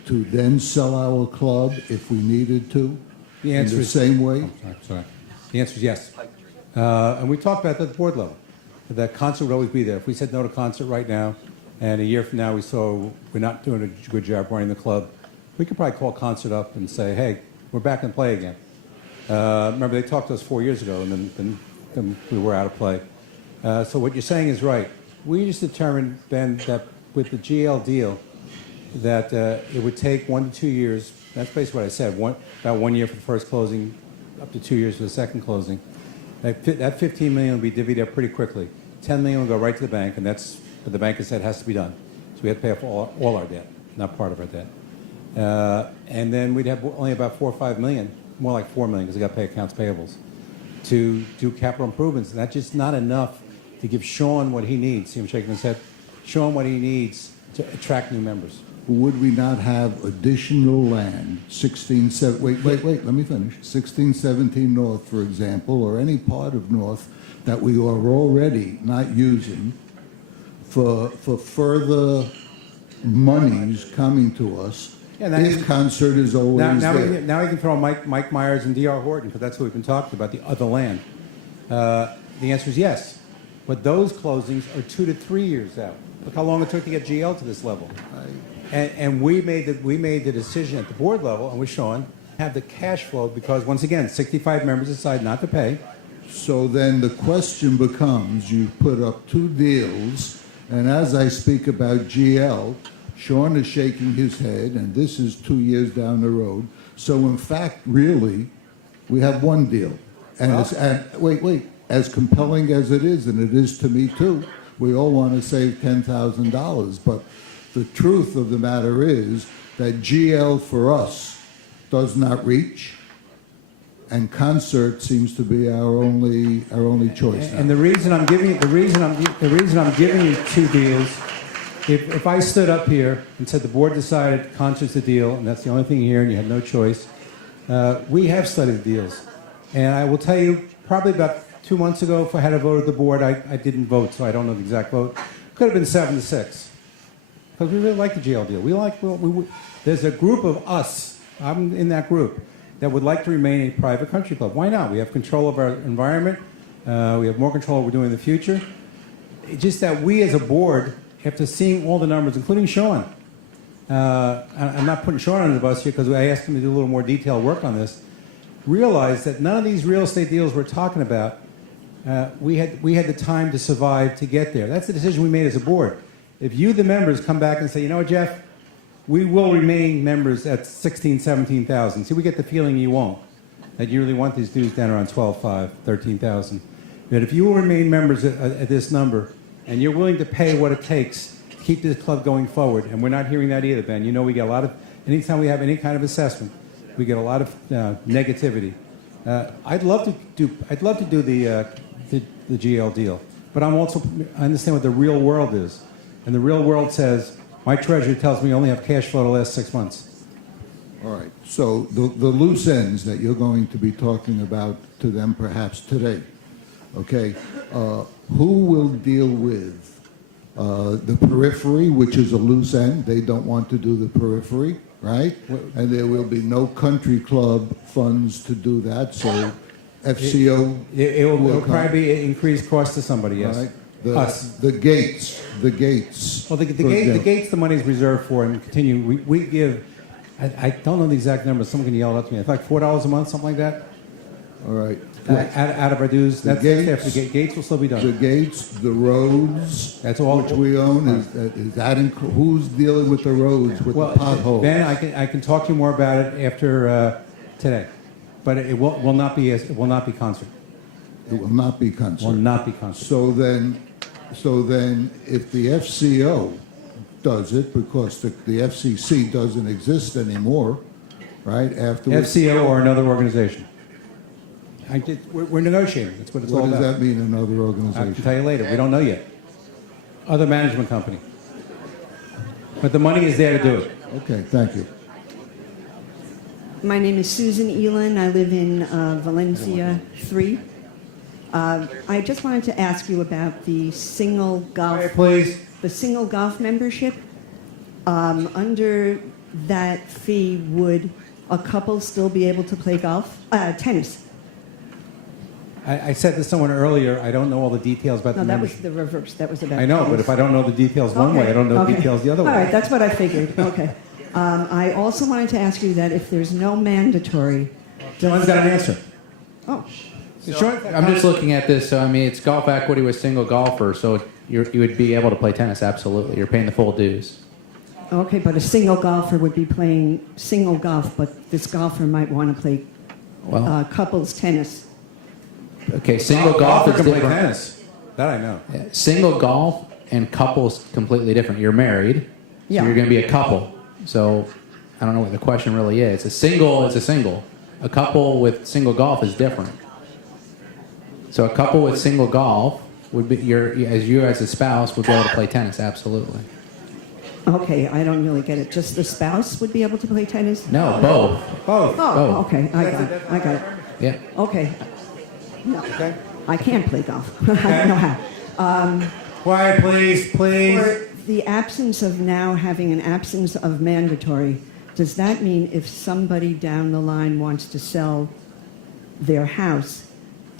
to then sell our club if we needed to? The answer in the is same way? Sorry. The answer is yes. And we talked about that at the board level. That concert would always be there. If we said no to concert right now, and a year from now we saw we're not doing a good job running the club, we could probably call concert up and say, hey, we're back in play again. Remember, they talked to us 4 years ago, and then we were out of play. So what you're saying is right. We just determined then that with the GL deal, that it would take 1 to 2 years. That's basically what I said. About 1 year for the first closing, up to 2 years for the second closing. That $15 million will be divvied up pretty quickly. $10 million will go right to the bank, and that's what the bank has said has to be done. So we have to pay off all our debt, not part of our debt. And then we'd have only about $4 or $5 million, more like $4 million, because we got to pay accounts payables, to do capital improvements. And that's just not enough to give Sean what he needs. See him shaking his head? Sean what he needs to attract new members. Would we not have additional land, let me finish. 1617 North, for example, or any part of North that we are already not using for further monies coming to us if concert is always there? Now we can throw Mike Myers and D.R. Horton, because that's what we've been talking about, the other land. The answer is yes. But those closings are 2 to 3 years out. Look how long it took to get GL to this level. And we made the decision at the board level, and with Sean, have the cash flow because, once again, 65 members decide not to pay. So then the question becomes, you put up 2 deals, and as I speak about GL, Sean is shaking his head, and this is 2 years down the road. So in fact, really, we have 1 deal. And wait, as compelling as it is, and it is to me too, we all want to save $10,000, but the truth of the matter is that GL for us does not reach, and concert seems to be our only choice now. And the reason I'm giving you 2 deals, if I stood up here and said the board decided concert's the deal, and that's the only thing here, and you have no choice, we have studied the deals, and I will tell you, probably about 2 months ago, if I had a vote of the board, I didn't vote, so I don't know the exact vote. Could have been 7 to 6. Because we really like the GL deal. There's a group of us, I'm in that group, that would like to remain a private country club. Why not? We have control of our environment. We have more control of what we're doing in the future. It's just that we as a board, after seeing all the numbers, including Sean, I'm not putting Sean under the bus here because I asked him to do a little more detailed work on this, realized that none of these real estate deals we're talking about, we had the time to survive to get there. That's the decision we made as a board. If you, the members, come back and say, you know what, Jeff, we will remain members at 16, 17,000. See, we get the feeling you won't, that you really want these dues down around 12,500, 13,000. But if you will remain members at this number, and you're willing to pay what it takes to keep this club going forward, and we're not hearing that either, Ben. You know, we get a lot of, anytime we have any kind of assessment, we get a lot of negativity. I'd love to do the GL deal, but I understand what the real world is. And the real world says, my treasurer tells me I only have cash flow to last 6 months. All right. So the loose ends that you're going to be talking about to them perhaps today, okay, who will deal with the periphery, which is a loose end? They don't want to do the periphery, right? And there will be no country club funds to do that, so FCO It will probably be increased cost to somebody, yes. Right. Us. The gates. Well, the gates, the money is reserved for, and continue. We give, I don't know the exact number. Someone can yell it out to me. It's like $4 a month, something like that. All right. Out of our dues. That's there. The gates will still be done. The gates, the roads, that's all which we own. Is that who's dealing with the roads with the potholes? Ben, I can talk to you more about it after today, but it will not be concert. It will not be concert. Will not be concert. So then, if the FCO does it, because the FCC doesn't exist anymore, right? Afterwards, FCO or another organization. We're negotiating. That's what it's all about. What does that mean, another organization? I can tell you later. We don't know yet. other management company. But the money is there to do it. Okay, thank you. My name is Susan Elin. I live in Valencia 3. I just wanted to ask you about the single golf. Quiet, please. The single golf membership. Under that fee, would a couple still be able to play golf? Tennis. I said to someone earlier, I don't know all the details about No, the that was membership. the reverse. That was about. I know, but tennis. if I don't know the details one way, I don't know the details the other way. All right, that's what I figured. Okay. I also wanted to ask you that if there's no mandatory. John's got an answer. Oh. I'm just looking at this. So I mean, it's golf equity with single golfer, so you would be able to play tennis. Absolutely, you're paying the full dues. Okay, but a single golfer would be playing single golf, but this golfer might want to play couples tennis. Okay, single golf is can play different. tennis. That I know. Yeah, single golf and couples completely different. You're married, so Yeah. you're going to be a couple. So I don't know what the question really is. A single is a single. A couple with single golf is different. So a couple with single golf would be you as a spouse would be able to play tennis. Absolutely. Okay, I don't really get it. Just the spouse would be able to play tennis? No, both. Both. Oh, Both. okay, I got it. Yeah. Okay. No, Okay. I can't play golf. I don't know how. Quiet, please, please. For the absence of now having an absence of mandatory, does that mean if somebody down the line wants to sell their house,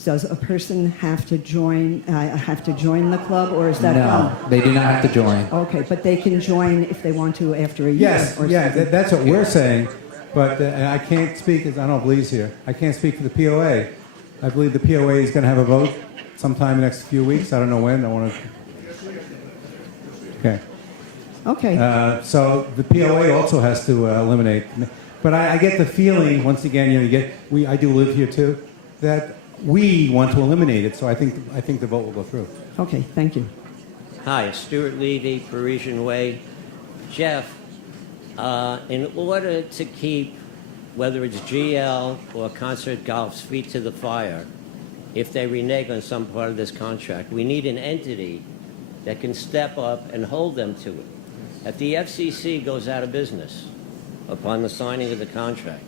does a person have to join the club, or is that No, they do not have to join. Okay, but they can join if they want to after a year. Yes, or yeah, something. that's what we're saying. But and I can't speak, I don't know if Lee's here. I can't speak for the POA. I believe the POA is going to have a vote sometime in the next few weeks. I don't know when. I want to. Okay. Okay. So the POA also has to eliminate. But I get the feeling, once again, I do live here too, that we want to eliminate it. So I think the vote will go through. Okay, thank you. Hi, Stuart Levy, Parisian Way. Jeff, in order to keep, whether it's GL or Concert Golf's feet to the fire, if they renege on some part of this contract, we need an entity that can step up and hold them to it. If the FCC goes out of business upon the signing of the contract,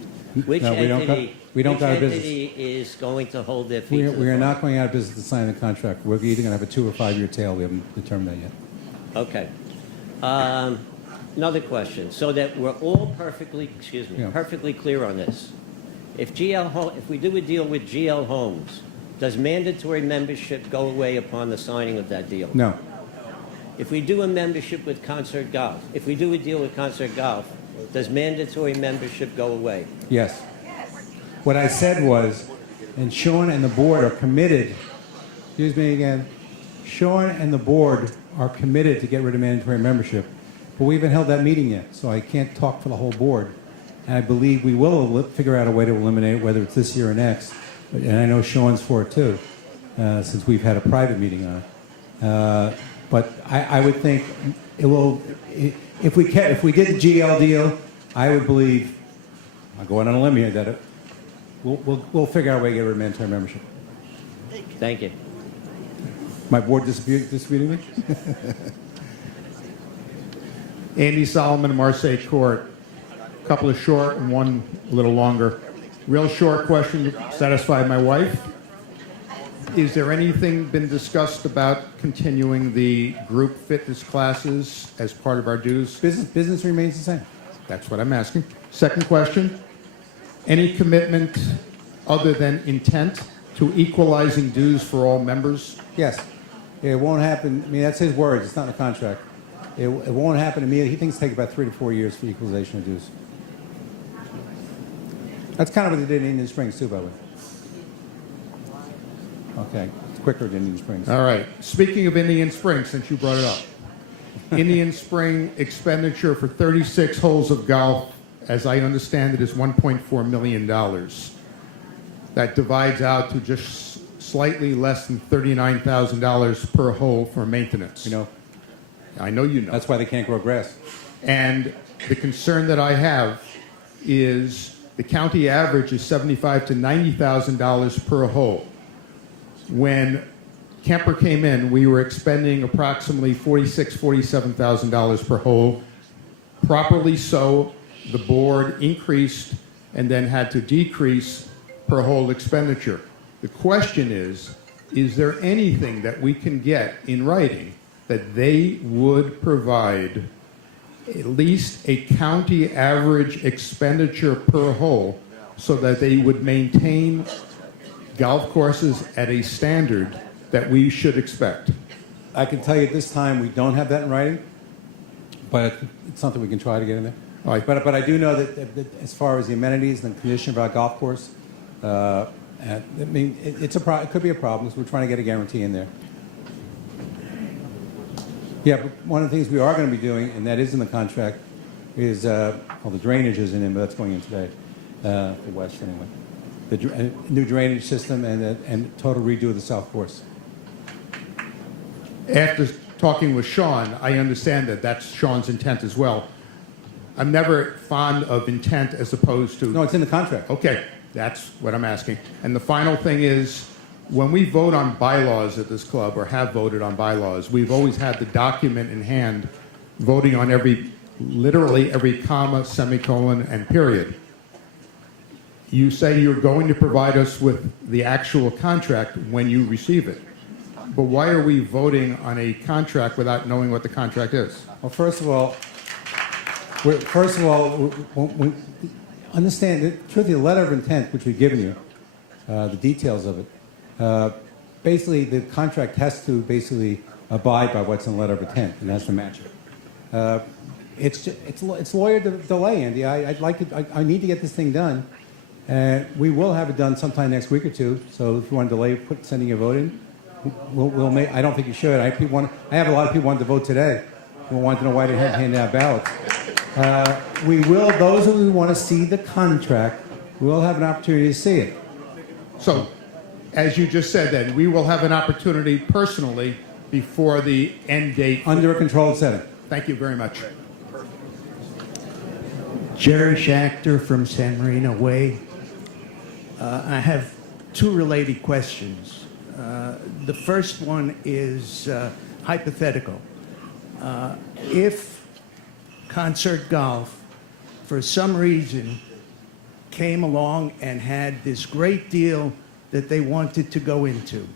which No, we don't entity, we don't which go out of business. entity is going to hold their feet to the We are fire? not going out of business to sign the contract. We're either going to have a 2 or 5 year tail. We haven't determined that yet. Okay. Another question, so that we're all perfectly clear on this. If we do a deal with GL Homes, does mandatory membership go away upon the signing of that deal? No. If we do a membership with Concert Golf, if we do a deal with Concert Golf, does mandatory membership go away? Yes. What I said was, and Sean and the board are committed, excuse me again, Sean and the board are committed to get rid of mandatory membership. But we haven't held that meeting yet, so I can't talk for the whole board. And I believe we will figure out a way to eliminate it, whether it's this year or next. And I know Sean's for it too, since we've had a private meeting on it. But I would think it will. If we did the GL deal, I would believe. I'll go out on a limb here that we'll figure out a way to get rid of mandatory membership. Thank you. My board disputing me? Andy Solomon, Marseille Court. A couple of short and one a little longer. Real short question to satisfy my wife. Is there anything been discussed about continuing the group fitness classes as part of our dues? Business remains the same. That's what I'm asking. Second question. Any commitment other than intent to equalizing dues for all members? Yes. It won't happen. I mean, that's his words. It's not in the contract. It won't happen immediately. He thinks it takes about 3 to 4 years for equalization of dues. That's kind of what they did in Indian Springs, too, by the way. Okay. It's quicker than Indian Springs. All right. Speaking of Indian Springs, since you brought it up, Indian Spring expenditure for 36 holes of golf, as I understand it, is $1.4 million. That divides out to just slightly less than $39,000 per hole for maintenance. You know. I know you know. That's why they can't grow grass. And the concern that I have is the county average is $75,000 to $90,000 per hole. When Kemper came in, we were expending approximately $47,000 per hole. Properly so, the board increased and then had to decrease per hole expenditure. The question is there anything that we can get in writing that they would provide at least a county average expenditure per hole so that they would maintain golf courses at a standard that we should expect? I can tell you at this time we don't have that in writing, but it's something we can try to get in there. All right. But I do know that as far as the amenities and the condition of our golf course, I mean, it could be a problem, so we're trying to get a guarantee in there. Yeah, but one of the things we are going to be doing, and that is in the contract, is, well, the drainage isn't in, but that's going in today, the west anyway. The new drainage system and total redo of the south course. After talking with Sean, I understand that that's Sean's intent as well. I'm never fond of intent as opposed to... No, it's in the contract. Okay, that's what I'm asking. And the final thing is, when we vote on bylaws at this club, or have voted on bylaws, we've always had the document in hand, voting on literally every comma, semicolon, and period. You say you're going to provide us with the actual contract when you receive it. But why are we voting on a contract without knowing what the contract is? Well, first of all, understand that truthfully, the letter of intent, which we've given you, the details of it, basically the contract has to basically abide by what's in the letter of intent, and that's to match it. It's lawyer delay, Andy. I need to get this thing done. We will have it done sometime next week or two. So if you want to delay sending your vote in, we'll make. I don't think you should. I have a lot of people want to vote today who want to know why they haven't handed out ballots. We will. Those who want to see the contract will have an opportunity to see it. So, as you just said, then we will have an opportunity personally before the end date under a controlled setting. Thank you very much. Jerry Schachter from San Marino Way. I have two related questions. The first one is hypothetical. If Concert Golf, for some reason, came along and had this great deal that they wanted to go into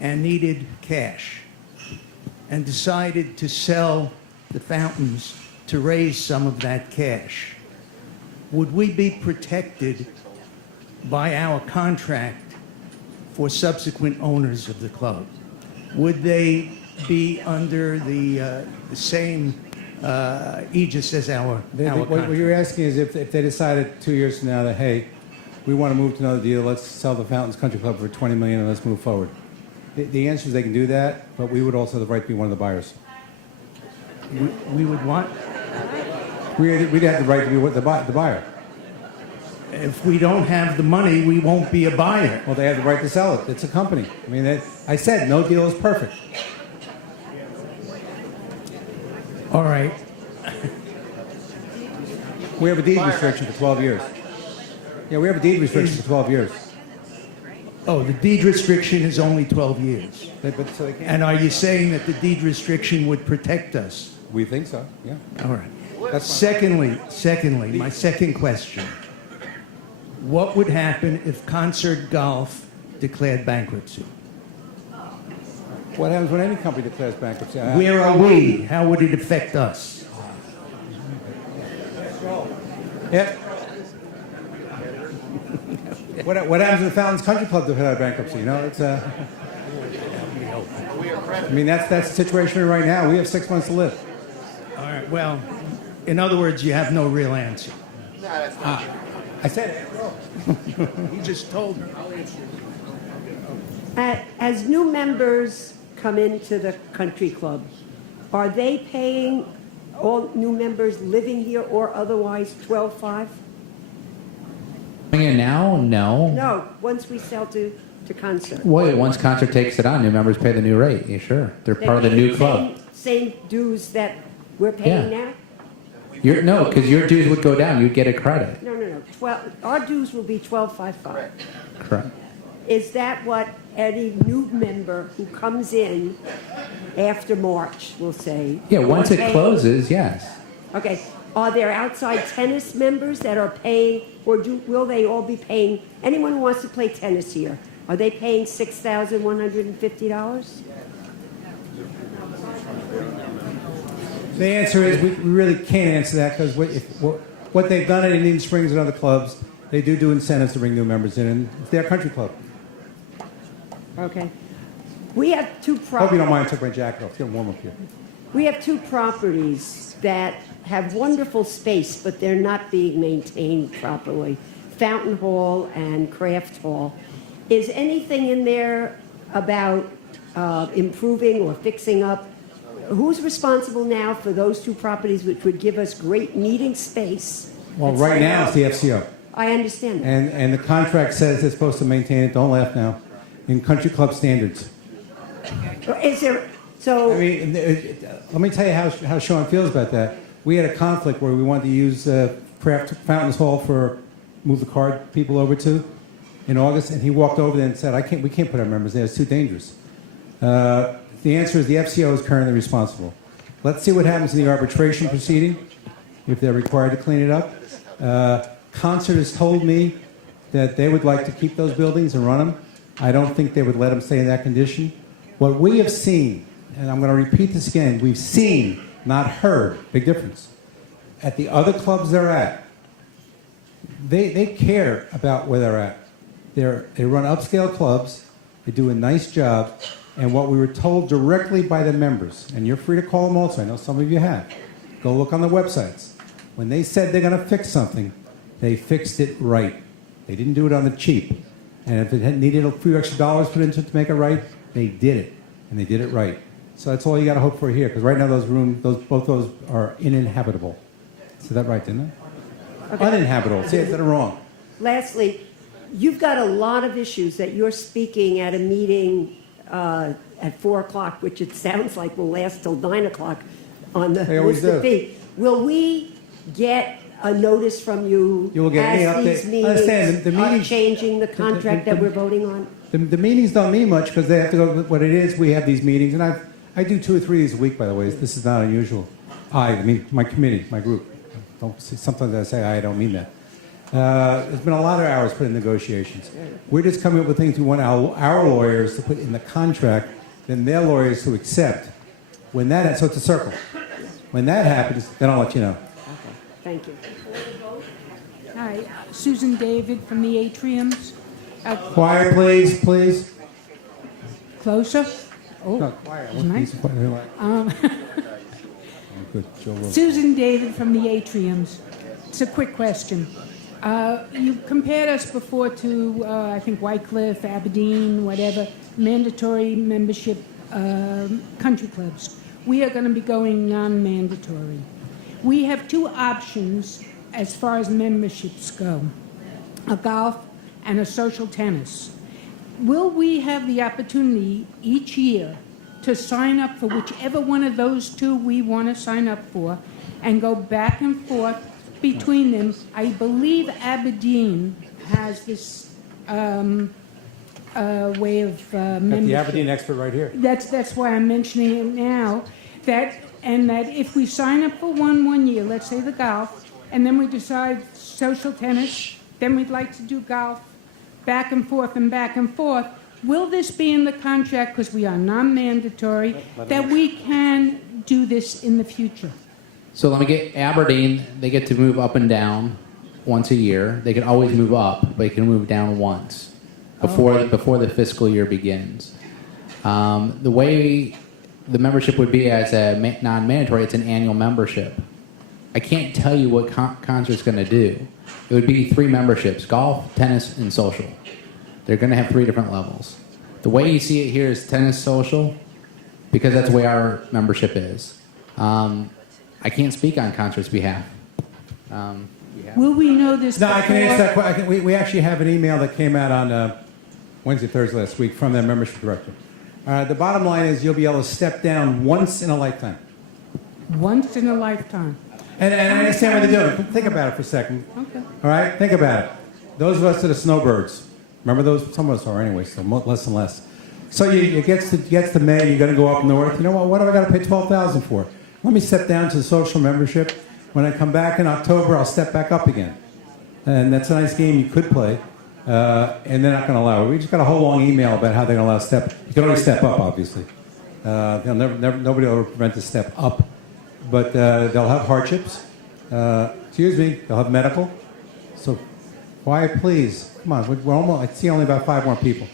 and needed cash and decided to sell the fountains to raise some of that cash, would we be protected by our contract for subsequent owners of the club? Would they be under the same aegis as our What contract? you're asking is if they decided 2 years from now that, hey, we want to move to another deal, let's sell the Fountains Country Club for $20 million and let's move forward. The answer is they can do that, but we would also have the right to be one of the buyers. We would want? We'd have the right to be the buyer. If we don't have the money, we won't be a buyer. Well, they have the right to sell it. It's a company. I mean, I said no deal is perfect. All right. We have a deed restriction for 12 years. Yeah, we have a deed restriction for 12 years. Oh, the deed restriction is only 12 years. So they can't. And are you saying that the deed restriction would protect us? We think so, yeah. All right. Secondly, my second question. What would happen if Concert Golf declared bankruptcy? What happens when any company declares bankruptcy? Where are we? How would it affect us? Yeah. What happens if the Fountains Country Club declares bankruptcy? You know, it's I mean, that's the situation we're in right now. We have 6 months to live. All right. Well, in other words, you have no real answer. I said it. He just told me. As new members come into the country club, are they paying all new members living here or otherwise 12.5? Coming in now? No. No, once we sell to Concert. Well, once Concert takes it on, new members pay the new rate. Yeah, sure. They're part of the new club. Same dues that we're paying now? No, because your dues would go down. You'd get a credit. No. Our dues will be 12.55. Correct. Is that what any new member who comes in after March, we'll say. Yeah, once it Okay. closes, yes. Okay. Are there outside tennis members that are paying, or will they all be paying? Anyone who wants to play tennis here, are they paying $6,150? The answer is we really can't answer that because what they've done at Indian Springs and other clubs, they do incentives to bring new members in, and it's their country club. Okay. We have two Hope you properties. don't mind I took my jacket off. It's getting warm up here. We have two properties that have wonderful space, but they're not being maintained properly. Fountain Hall and Craft Hall. Is anything in there about improving or fixing up? Who's responsible now for those two properties, which would give us great meeting space? Well, right now it's the FCO. I understand that. And the contract says they're supposed to maintain it, don't laugh now, in country club standards. Is there, so... I mean, let me tell you how Sean feels about that. We had a conflict where we wanted to use Craft Fountains Hall for move the card people over to in August, and he walked over there and said, we can't put our members there, it's too dangerous. The answer is the FCO is currently responsible. Let's see what happens in the arbitration proceeding, if they're required to clean it up. Concert has told me that they would like to keep those buildings and run them. I don't think they would let them stay in that condition. What we have seen, and I'm going to repeat this again, we've seen, not heard, big difference. At the other clubs they're at, they care about where they're at. They run upscale clubs, they do a nice job, and what we were told directly by the members, and you're free to call them also, I know some of you have, go look on the websites. When they said they're going to fix something, they fixed it right. They didn't do it on the cheap. And if it had needed a few extra dollars put into it to make it right, they did it, and they did it right. So that's all you got to hope for here, because right now both those are uninhabitable. Said that right, didn't I? Okay. Uninhabitable. See, I said it wrong. Lastly, you've got a lot of issues that you're speaking at a meeting at 4 o'clock, which it sounds like will last till 9 o'clock on the They always list of do. fee. Will we get a notice from you, You will get any as these update. meetings Understand, the are meetings- changing the contract that we're voting on? The meetings don't mean much because they have to go with what it is. We have these meetings, and I do 2 or 3 of these a week, by the way. This is not unusual. I mean, my committee, my group. Sometimes I say I don't mean that. There's been a lot of hours put in negotiations. We're just coming up with things we want our lawyers to put in the contract, then their lawyers to accept. So it's a circle. When that happens, then I'll let you know. Thank you. Hi, Susan David from the Atriums. Quiet, please, please. Closer? Oh, No, quiet. is mine? Um, Good. Joe Wilson. Susan David from the Atriums. It's a quick question. You compared us before to, I think, Wycliffe, Aberdeen, whatever, mandatory membership country clubs. We are going to be going non-mandatory. We have 2 options as far as memberships go, a golf and a social tennis. Will we have the opportunity each year to sign up for whichever one of those 2 we want to sign up for and go back and forth between them? I believe Aberdeen has this way of Got membership. the Aberdeen expert right here. That's why I'm mentioning it now. That if we sign up for one year, let's say the golf, and then we decide social tennis, then we'd like to do golf, back and forth and back and forth. Will this be in the contract, because we are non-mandatory, that we can do this in the future? So let me get Aberdeen. They get to move up and down once a year. They can always move up, but they can move down once before the fiscal year begins. The way the membership would be as a non-mandatory, it's an annual membership. I can't tell you what Concert's going to do. It would be 3 memberships: golf, tennis, and social. They're going to have 3 different levels. The way you see it here is tennis, social, because that's the way our membership is. I can't speak on Concert's behalf. Will we know this? No, I can before? answer that question. We actually have an email that came out on Wednesday, Thursday last week from their membership director. The bottom line is you'll be able to step down once in a lifetime. Once in a lifetime. And I understand what they're doing. Think about it for a second. Okay. All right? Think about it. Those of us that are snowbirds, remember those? Some of us are anyway, so less and less. So it gets to May, you're going to go up north. You know what do I got to pay $12,000 for? Let me step down to the social membership. When I come back in October, I'll step back up again. And that's a nice game you could play. And they're not going to allow it. We just got a whole long email about how they're going to allow step. You can only step up, obviously. Nobody will prevent the step up. But they'll have hardships. They'll have medical. So why, please? Come on, we're almost, I see only about 5 more people.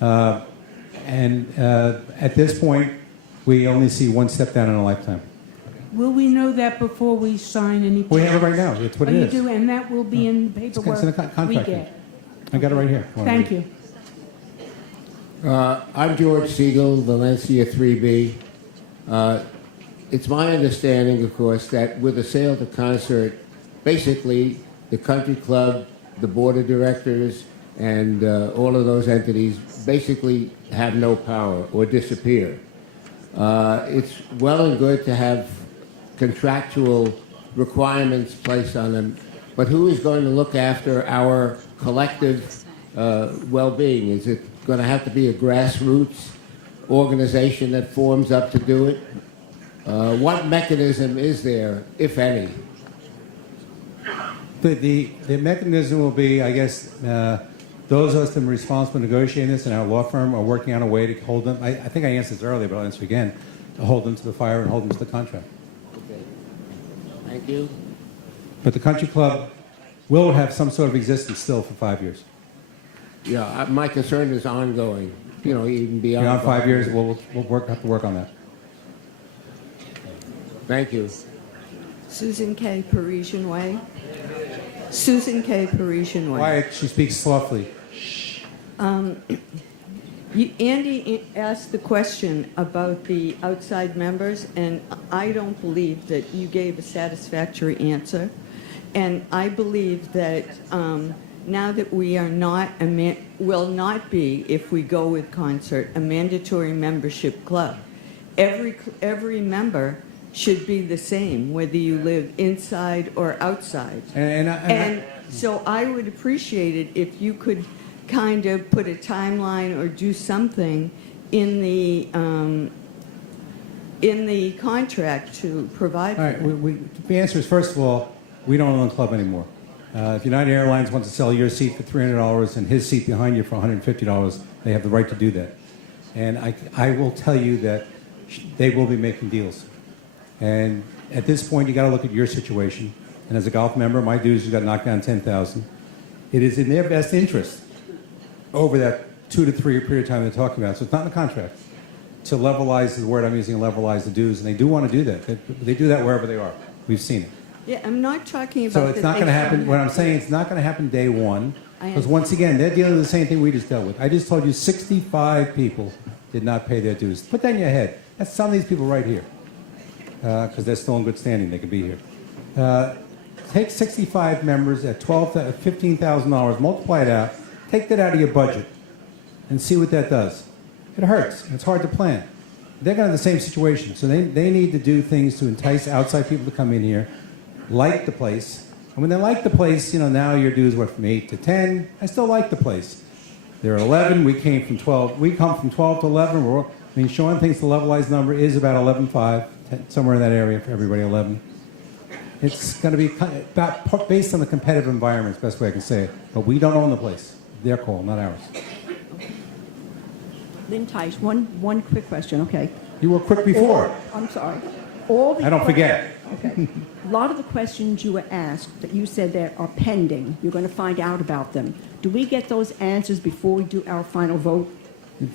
At this point, we only see one step down in a lifetime. Will we know that before we sign any? We have it right now. That's what it is. You do, and that will be in the paperwork It's in the contract. we get. I got it right here. Thank you. I'm George Siegel, Valencia 3B. It's my understanding, of course, that with the sale to Concert, basically the country club, the board of directors, and all of those entities basically have no power or disappear. It's well and good to have contractual requirements placed on them, but who is going to look after our collective well-being? Is it going to have to be a grassroots organization that forms up to do it? What mechanism is there, if any? The mechanism will be, I guess, those of us that are responsible for negotiating this in our law firm are working on a way to hold them. I think I answered this earlier, but I'll answer again. To hold them to the fire and hold them to the contract. Okay. Thank you. But the country club will have some sort of existence still for 5 years. Yeah, my concern is ongoing. You know, even beyond. Beyond 5 years, we'll have to work on that. Thank you. Susan K. Parisian Way. Susan K. Parisian Way. Quiet, she speaks softly. Andy asked the question about the outside members, and I don't believe that you gave a satisfactory answer. And I believe that now that we are not, will not be, if we go with Concert, a mandatory membership club, every member should be the same, whether you live inside or outside. And so I would appreciate it if you could kind of put a timeline or do something in the contract to provide. All right. The answer is, first of all, we don't own the club anymore. If United Airlines wants to sell your seat for $300 and his seat behind you for $150, they have the right to do that. And I will tell you that they will be making deals. And at this point, you got to look at your situation. And as a golf member, my dues got knocked down 10,000. It is in their best interest over that 2 to 3 year period of time they're talking about. So it's not in the contract to levelize the word I'm using, levelize the dues, and they do want to do that. They do that wherever they are. We've seen it. Yeah, I'm not talking about. So it's not going to happen. What I'm saying, it's not going to happen day one, because once again, they're dealing with the same thing we just dealt with. I just told you 65 people did not pay their dues. Put that in your head. That's some of these people right here, because they're still in good standing. They could be here. Take 65 members at $15,000, multiply it out, take that out of your budget, and see what that does. It hurts. It's hard to plan. They're going to have the same situation, so they need to do things to entice outside people to come in here, like the place. And when they like the place, now your dues went from 8 to 10. I still like the place. There are 11. We came from 12. We come from 12 to 11. Sean thinks the levelized number is about 11.5, somewhere in that area for everybody, 11. It's going to be based on the competitive environment, is the best way I can say it. But we don't own the place. Their call, not ours. Lynn Tice, one quick question, okay. You were quick before. I'm sorry. I don't forget. Okay. A lot of the questions you were asked that you said that are pending, you're going to find out about them. Do we get those answers before we do our final vote?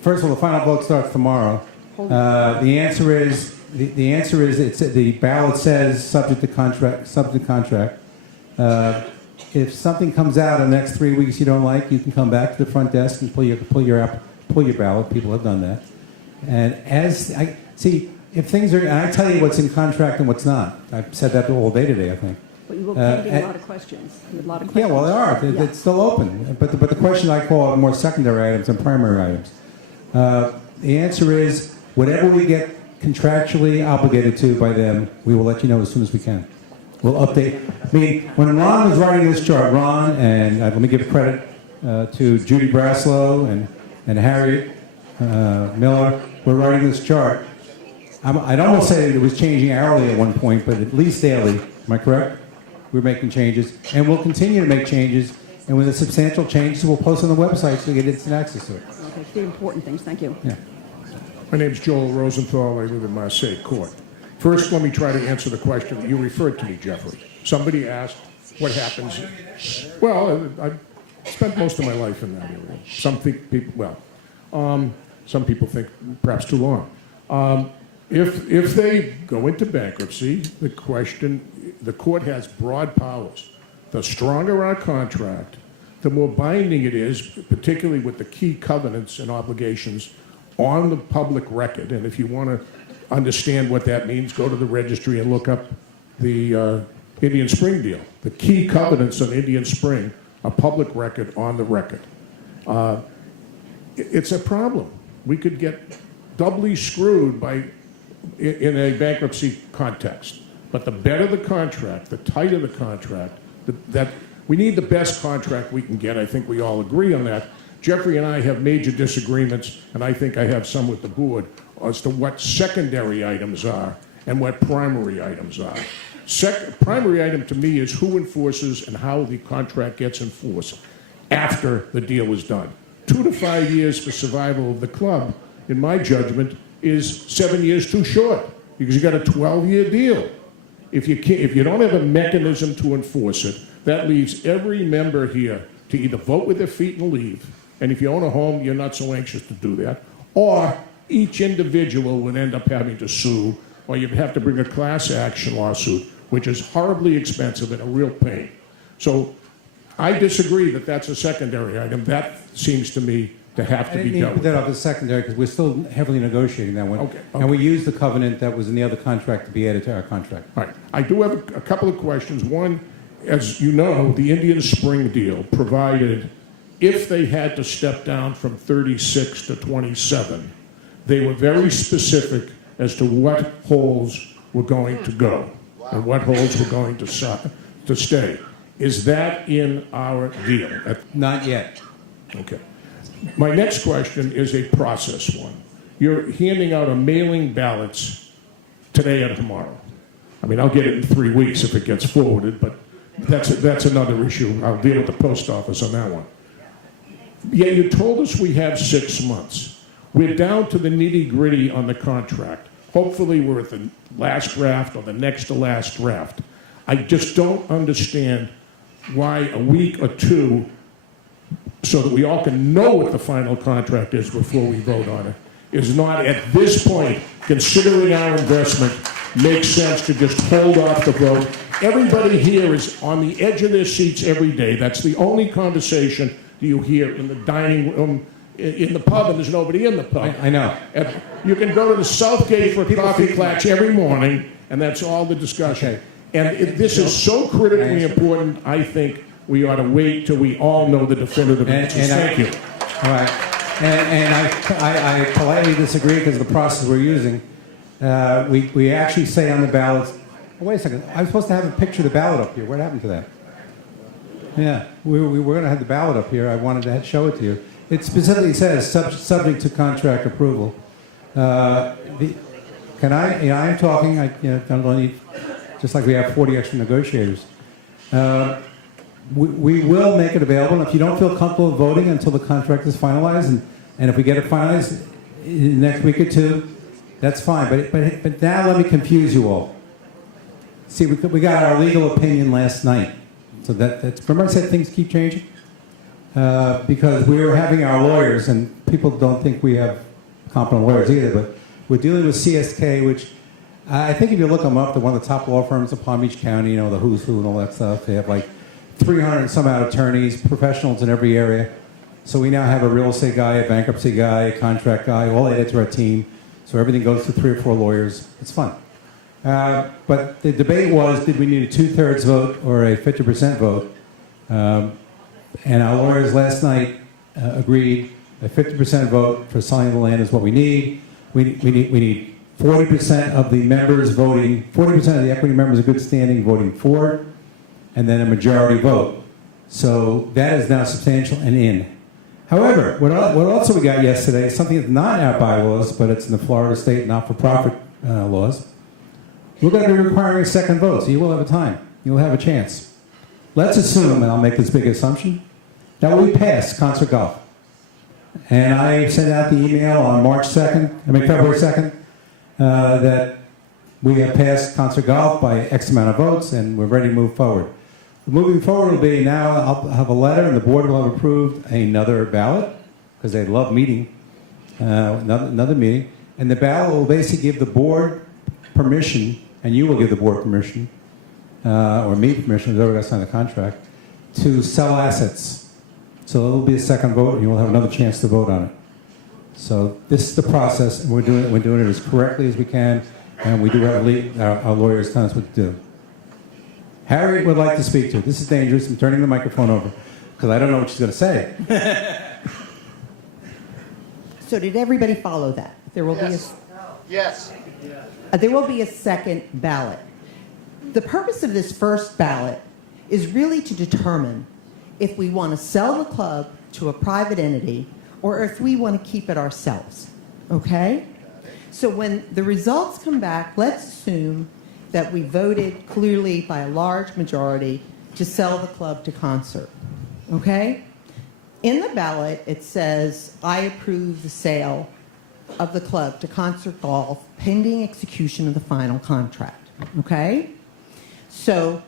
First of all, the final vote starts tomorrow. The answer is the ballot says subject to contract. If something comes out in the next 3 weeks you don't like, you can come back to the front desk and pull your ballot. People have done that. And if things are, and I tell you what's in contract and what's not. I've said that all day today, I think. But you were pending a lot of questions. Yeah, well, they are. It's still open. But the question I call more secondary items than primary items. The answer is whatever we get contractually obligated to by them, we will let you know as soon as we can. We'll update. When Ron was writing this chart, Ron, and let me give credit to Judy Braslow and Harriet, Miller were writing this chart, I'd almost say that it was changing hourly at one point, but at least daily. Am I correct? We're making changes, and we'll continue to make changes. And when there's substantial changes, we'll post on the website so you get instant access to it. Okay, the important things. Thank you. Yeah. My name's Joel Rosenthal. I live in Marseille Court. First, let me try to answer the question that you referred to me, Jeffrey. Somebody asked what happens. Well, I've spent most of my life in that area. Some people think perhaps too long. If they go into bankruptcy, the court has broad powers. The stronger our contract, the more binding it is, particularly with the key covenants and obligations on the public record. And if you want to understand what that means, go to the registry and look up the Indian Spring deal. The key covenants on Indian Spring are public record on the record. It's a problem. We could get doubly screwed in a bankruptcy context. But the better the contract, the tighter the contract, that we need the best contract we can get. I think we all agree on that. Jeffrey and I have major disagreements, and I think I have some with the board, as to what secondary items are and what primary items are. Primary item to me is who enforces and how the contract gets enforced after the deal is done. 2 to 5 years for survival of the club, in my judgment, is 7 years too short, because you got a 12-year deal. If you don't have a mechanism to enforce it, that leaves every member here to either vote with their feet and leave, and if you own a home, you're not so anxious to do that, or each individual would end up having to sue, or you'd have to bring a class action lawsuit, which is horribly expensive and a real pain. So I disagree that that's a secondary item. That seems to me to have to be dealt put with. that off as secondary because we're still heavily negotiating that one. Okay. And we used the covenant that was in the other contract to be added to our contract. All right. I do have a couple of questions. One, as you know, the Indian Spring deal provided if they had to step down from 36 to 27, they were very specific as to what holes were going to go and what holes were going to stay. Is that in our deal? Not yet. Okay. My next question is a process one. You're handing out a mailing ballots today and tomorrow. I mean, I'll get it in 3 weeks if it gets forwarded, but that's another issue. I'll deal with the post office on that one. Yeah, you told us we have 6 months. We're down to the nitty-gritty on the contract. Hopefully we're at the last draft or the next to last draft. I just don't understand why a week or two, so that we all can know what the final contract is before we vote on it, is not at this point, considering our investment, makes sense to just hold off the vote. Everybody here is on the edge of their seats every day. That's the only conversation you hear in the dining room, in the pub, and there's nobody in the pub. I know. And you can go to the Southgate for a coffee clutch every morning, and that's all the discussion. Okay. And this is so critically important, I think we ought to wait till we all know the definitive answers. Thank you. All right. And I politely disagree because of the process we're using. We actually say on the ballots, oh, wait a second, I'm supposed to have a picture of the ballot up here. What happened to that? Yeah, we were going to have the ballot up here. I wanted to show it to you. It specifically says subject to contract approval. Can I? I'm talking. Don't need, just like we have 40 extra negotiators. We will make it available. And if you don't feel comfortable voting until the contract is finalized, and if we get it finalized in the next week or two, that's fine. But now let me confuse you all. See, we got our legal opinion last night. So that's remember I said things keep changing? Because we were having our lawyers, and people don't think we have competent lawyers either, but we're dealing with CSK, which I think if you look them up, they're one of the top law firms in Palm Beach County, the who's who and all that stuff. They have like 300 and some odd attorneys, professionals in every area. So we now have a real estate guy, a bankruptcy guy, a contract guy, all added to our team. So everything goes to 3 or 4 lawyers. It's fun. But the debate was, did we need a 2/3 vote or a 50% vote? And our lawyers last night agreed a 50% vote for selling the land is what we need. We need 40% of the members voting, 40% of the equity members of good standing voting for it, and then a majority vote. So that is now substantial and in. However, what also we got yesterday is something that's not in our bylaws, but it's in the Florida state not-for-profit laws. We're going to be requiring a second vote, so you will have a time. You'll have a chance. Let's assume, and I'll make this big assumption, that we pass concert golf. And I sent out the email on February 2nd, that we have passed concert golf by X amount of votes, and we're ready to move forward. Moving forward will be now I'll have a letter, and the board will have approved another ballot, because they love meeting, another meeting. And the ballot will basically give the board permission, and you will give the board permission, or me permission, whoever got to sign the contract, to sell assets. So there will be a second vote, and you will have another chance to vote on it. So this is the process, and we're doing it as correctly as we can, and we do have our lawyers tell us what to do. Harriet would like to speak to. This is dangerous. I'm turning the microphone over because I don't know what she's going to say. So did everybody follow that? There will Yes. there will be a second ballot. The purpose of this first ballot is really to determine if we want to sell the club to a private entity or if we want to keep it ourselves. Okay? So when the results come back, let's assume that we voted clearly by a large majority to sell the club to Concert. Okay? In the ballot, it says, I approve the sale of the club to Concert Golf pending execution of the final contract. Okay? So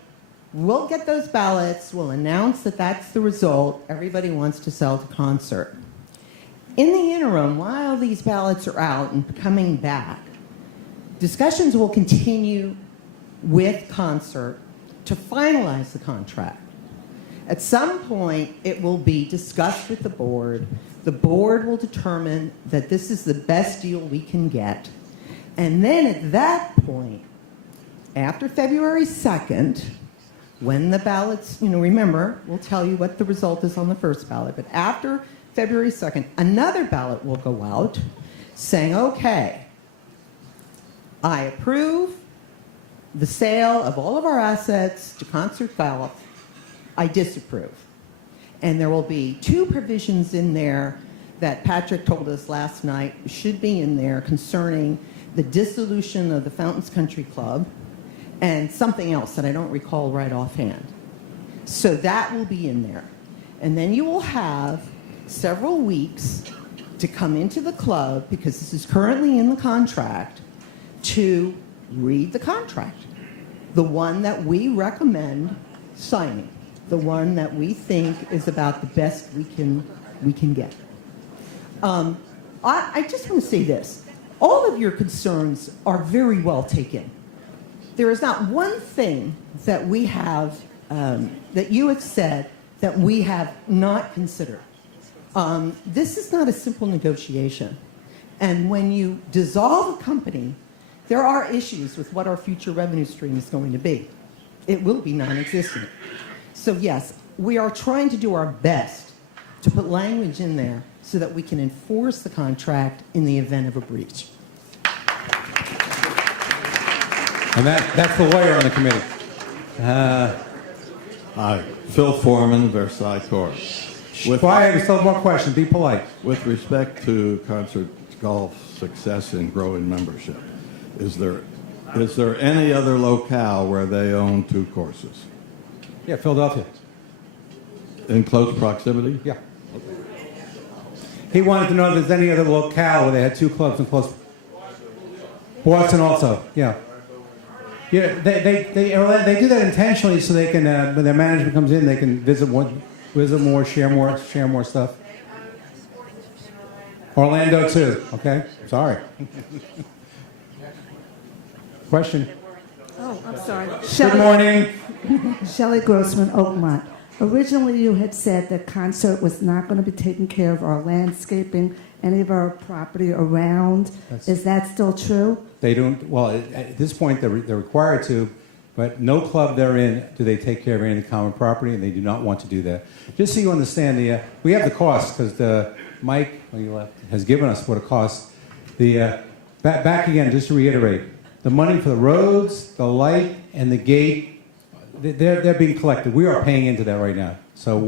we'll get those ballots. We'll announce that that's the result. Everybody wants to sell to Concert. In the interim, while these ballots are out and coming back, discussions will continue with Concert to finalize the contract. At some point, it will be discussed with the board. The board will determine that this is the best deal we can get. And then at that point, after February 2nd, when the ballots, remember, we'll tell you what the result is on the first ballot, but after February 2nd, another ballot will go out saying, okay, I approve the sale of all of our assets to Concert Golf. I disapprove. And there will be two provisions in there that Patrick told us last night should be in there concerning the dissolution of the Fountains Country Club and something else that I don't recall right offhand. So that will be in there. And then you will have several weeks to come into the club, because this is currently in the contract, to read the contract. The one that we recommend signing. The one that we think is about the best we can get. I just want to say this. All of your concerns are very well taken. There is not one thing that we have, that you have said, that we have not considered. This is not a simple negotiation. And when you dissolve a company, there are issues with what our future revenue stream is going to be. It will be non-existent. So yes, we are trying to do our best to put language in there so that we can enforce the contract in the event of a breach. And that's the lawyer on the committee. Hi, Phil Foreman, Versailles Court. Quiet, we still have more questions. Be polite. With respect to Concert Golf's success in growing membership, is there any other locale where they own two courses? Yeah, Philadelphia. In close proximity? Yeah. He wanted to know if there's any other locale where they had two clubs in close. Boston also, yeah. Yeah, they do that intentionally so they can, when their management comes in, they can visit more, share more stuff. Orlando too. Okay, sorry. Question. Oh, I'm sorry. Good morning. Shelley Grossman, Oakmont. Originally, you had said that Concert was not going to be taking care of our landscaping, any of our property around. Is that still true? They don't. Well, at this point, they're required to, but no club they're in do they take care of any of the common property, and they do not want to do that. Just so you understand, we have the cost because Mike, when he left, has given us what it costs. Back again, just to reiterate, the money for the roads, the light, and the gate, they're being collected. We are paying into that right now. So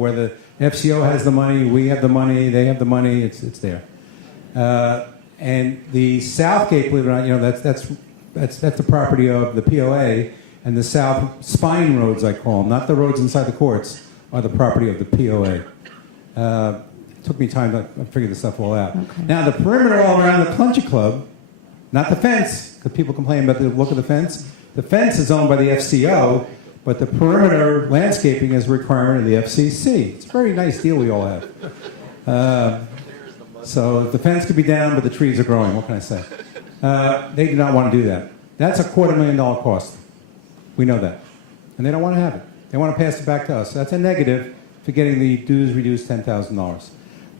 FCO has the money, we have the money, they have the money. It's there. And the south gate, believe it or not, that's the property of the POA, and the south spine roads, I call them, not the roads inside the courts, are the property of the POA. It took me time to figure this stuff all out. Okay. Now, the perimeter all around the country club, not the fence, because people complain about the look of the fence. The fence is owned by the FCO, but the perimeter landscaping is a requirement of the FCC. It's a very nice deal we all have. So the fence could be down, but the trees are growing. What can I say? They do not want to do that. That's a $250,000 cost. We know that. And they don't want to have it. They want to pass it back to us. So that's a negative for getting the dues reduced $10,000.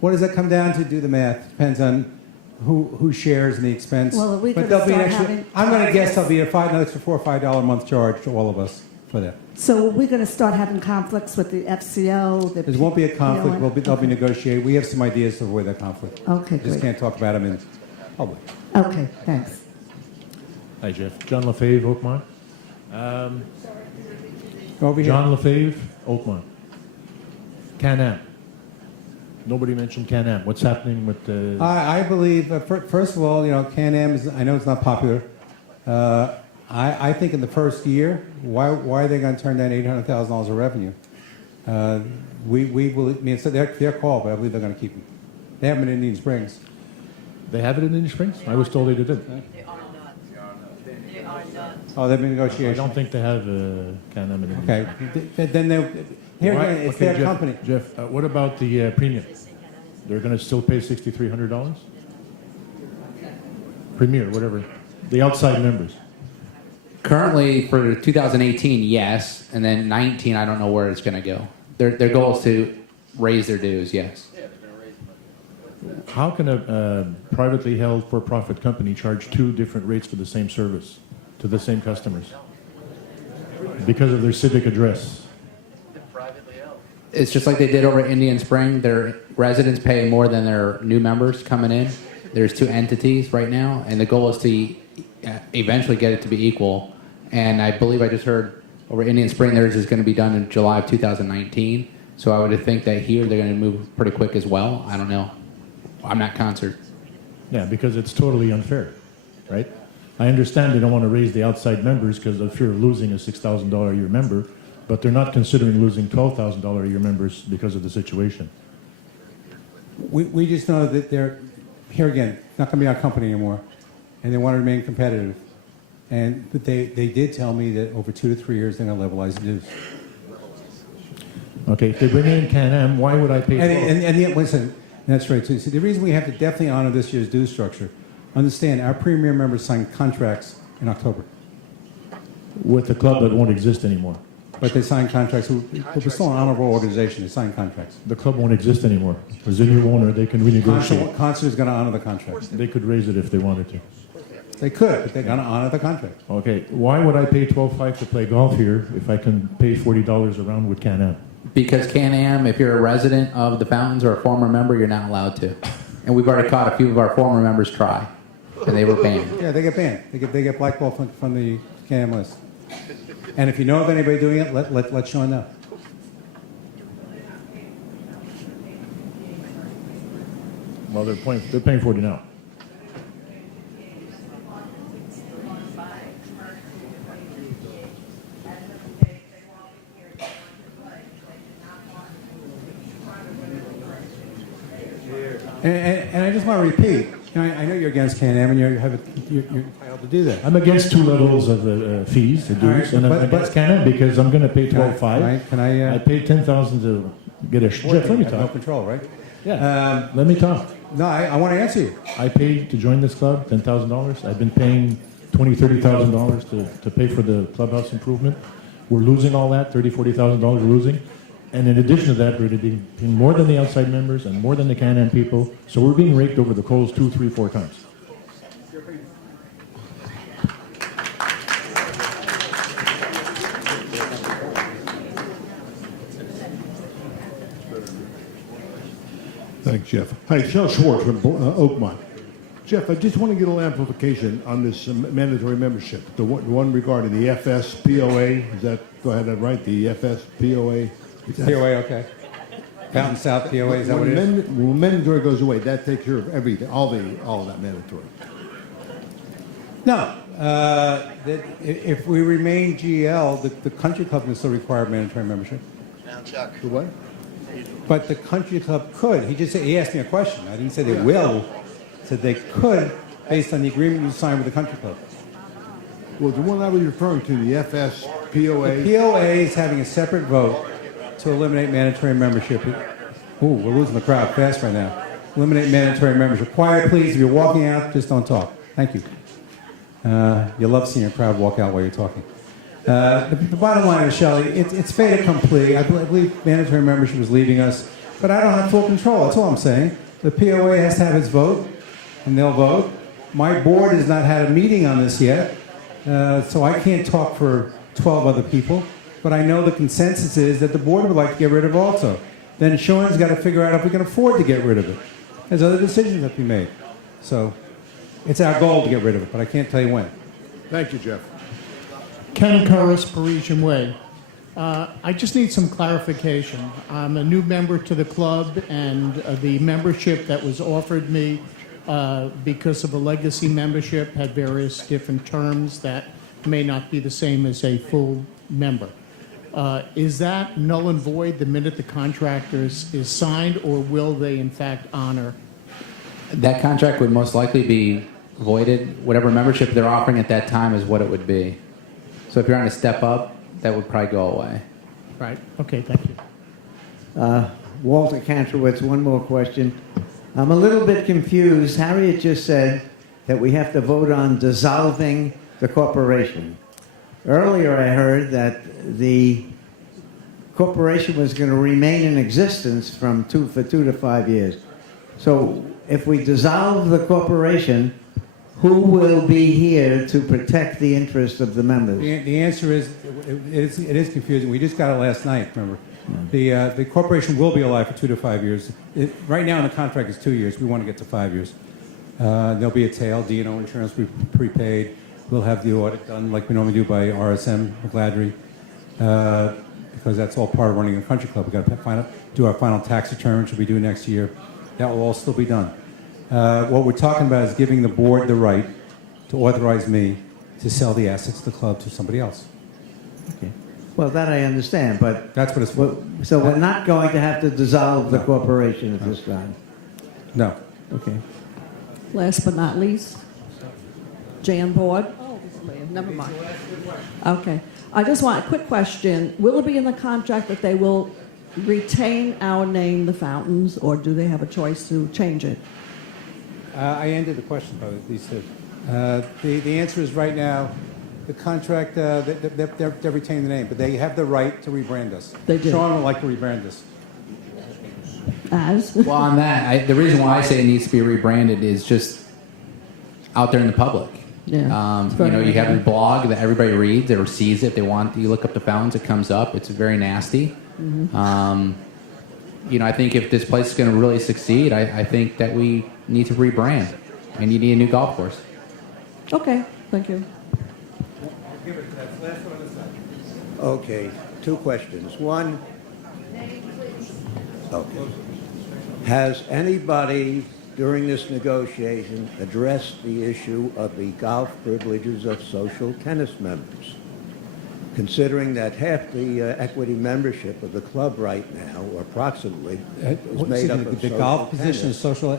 What does that come down to? Do the math. Depends on who shares in the expense. Well, are we but gonna there'll be an start extra. having I'm going to guess conflicts? there'll be an extra $4 or $5 a month charge to all of us for that. So we're going to start having conflicts with the FCO? There won't be a conflict. POA? They'll be negotiated. We have some ideas to avoid that conflict. Okay, Just great. can't talk about them in public. Okay, thanks. Hi, Jeff. John LaFave, Oakmont. Over here. John LaFave, Oakmont. Can-Am. Nobody mentioned Can-Am. What's happening with the... I believe, first of all, Can-Am is, I know it's not popular. I think in the first year, why are they going to turn down $800,000 of revenue? We believe, I mean, it's their call, but I believe they're going to keep them. They have them in Indian Springs. They have it in Indian Springs? I was told they didn't. Oh, they've been negotiations. I don't think they have Can-Am in Indian Okay. Springs. Then they'll, here Why- again, it's okay, their Jeff, company. Jeff, what about the premium? They're going to still pay $6,300? Premier, whatever. The outside members. Currently, for 2018, yes, and then 19, I don't know where it's going to go. Their goal is to raise their dues, yes. How can a privately held for-profit company charge two different rates for the same service to the same customers? Because of their civic address. It's just like they did over at Indian Spring. Their residents pay more than their new members coming in. There's two entities right now, and the goal is to eventually get it to be equal. And I believe I just heard over Indian Spring theirs is going to be done in July of 2019. So I would think that here they're going to move pretty quick as well. I don't know. I'm not concert. Yeah, because it's totally unfair, right? I understand they don't want to raise the outside members because of fear of losing a $6,000 a year member, but they're not considering losing $12,000 a year members because of the situation. We just know that they're, here again, not going to be our company anymore, and they want to remain competitive. But they did tell me that over 2 to 3 years they're going to levelize the dues. Okay, if they bring in Can-Am, why would I pay And yet, listen, that's right. So the reason we have to definitely honor this year's dues structure, understand our premier members signed contracts in October. with a club that won't exist anymore? But they signed contracts. We're still an honorable organization. They signed contracts. The club won't exist anymore. As a new owner, they can renegotiate. Concert is going to honor the contract. They could raise it if they wanted to. They could, but they're going to honor the contract. Okay, why would I pay $12.5 to play golf here if I can pay $40 a round with Can-Am? Because Can-Am, if you're a resident of the Fountains or a former member, you're not allowed to. And we've already caught a few of our former members try, and they were banned. Yeah, they get banned. They get blackballed from the Can-Am list. And if you know of anybody doing it, let Sean know. Well, they're paying 40 now. And I just want to repeat, I know you're against Can-Am, and you're entitled to do that. I'm against two levels of fees, the dues, All right, and I'm but- against Can-Am because I'm going to pay $12.5. Right, can I? I paid $10,000 to get a Jeff, let me You have no talk. control, right? Yeah, let me talk. No, I want to answer you. I paid to join this club $10,000. I've been paying $20,000, $30,000 to pay for the clubhouse improvement. We're losing all that, $30,000, $40,000 we're losing. And in addition to that, we're being more than the outside members and more than the Can-Am people. So we're being raked over the coals 2, 3, 4 times. Thanks, Jeff. Hi, Shel Schwartz from Oakmont. Jeff, I just want to get a little amplification on this mandatory membership. The one regarding the FSPOA. Is that, go ahead, right? The FSPOA. POA, okay. Fountain South POA, is that what it is? When mandatory goes away, that takes care of everything, all of that mandatory. No. If we remain GL, the country club can still require mandatory membership. The what? But the country club could. He asked me a question. I didn't say they will. I said they could, based on the agreement you signed with the country club. Well, the one I was referring to, the FSPOA. The POA is having a separate vote to eliminate mandatory membership. Ooh, we're losing the crowd fast right now. Eliminate mandatory membership. Quiet, please. If you're walking out, just don't talk. Thank you. You love seeing a crowd walk out while you're talking. The bottom line is, Shelley, it's fait accompli. I believe mandatory membership is leaving us, but I don't have full control. That's all I'm saying. The POA has to have its vote, and they'll vote. My board has not had a meeting on this yet, so I can't talk for 12 other people, but I know the consensus is that the board would like to get rid of it also. Then Sean's got to figure out if we can afford to get rid of it. There's other decisions that to be made. So it's our goal to get rid of it, but I can't tell you when. Thank you, Jeff. Ken Curris, Parisian Way. I just need some clarification. I'm a new member to the club, and the membership that was offered me because of a legacy membership had various different terms that may not be the same as a full member. Is that null and void the minute the contract is signed, or will they in fact honor? That contract would most likely be voided. Whatever membership they're offering at that time is what it would be. So if you're on a step up, that would probably go away. Right. Okay, thank you. Walter Kantrowitz, one more question. I'm a little bit confused. Harriet just said that we have to vote on dissolving the corporation. Earlier I heard that the corporation was going to remain in existence for 2 to 5 years. So if we dissolve the corporation, who will be here to protect the interests of the members? The answer is, it is confusing. We just got it last night, remember? The corporation will be alive for 2 to 5 years. Right now in the contract is 2 years. We want to get to 5 years. There'll be a tail. D&O insurance will be prepaid. We'll have the audit done like we normally do by RSM, McGladrey, because that's all part of running a country club. We've got to do our final tax return, which will be due next year. That will all still be done. What we're talking about is giving the board the right to authorize me to sell the assets of the club to somebody else. Okay. Well, that I understand, but that's what it's for. So we're not going to have to dissolve the corporation at this time? No. Okay. Last but not least, Jan Board. Oh, never mind. Okay. I just want a quick question. Will it be in the contract that they will retain our name, the Fountains, or do they have a choice to change it? I ended the question by these two. The answer is right now, the contract, they're retaining the name, but they have the right to rebrand us. They do. Sean would like to rebrand us. As? Well, on that, the reason why I say it needs to be rebranded is just out there in the public. Yeah. You have your blog that everybody reads or sees it. You look up the Fountains, it comes up. It's very nasty. Mm-hmm. I think if this place is going to really succeed, I think that we need to rebrand, and you need a new golf course. Okay, thank you. Okay, 2 questions. One, okay. Has anybody during this negotiation addressed the issue of the golf privileges of social tennis members? Considering that half the equity membership of the club right now, or approximately, is made up of the social golf tennis. position is social.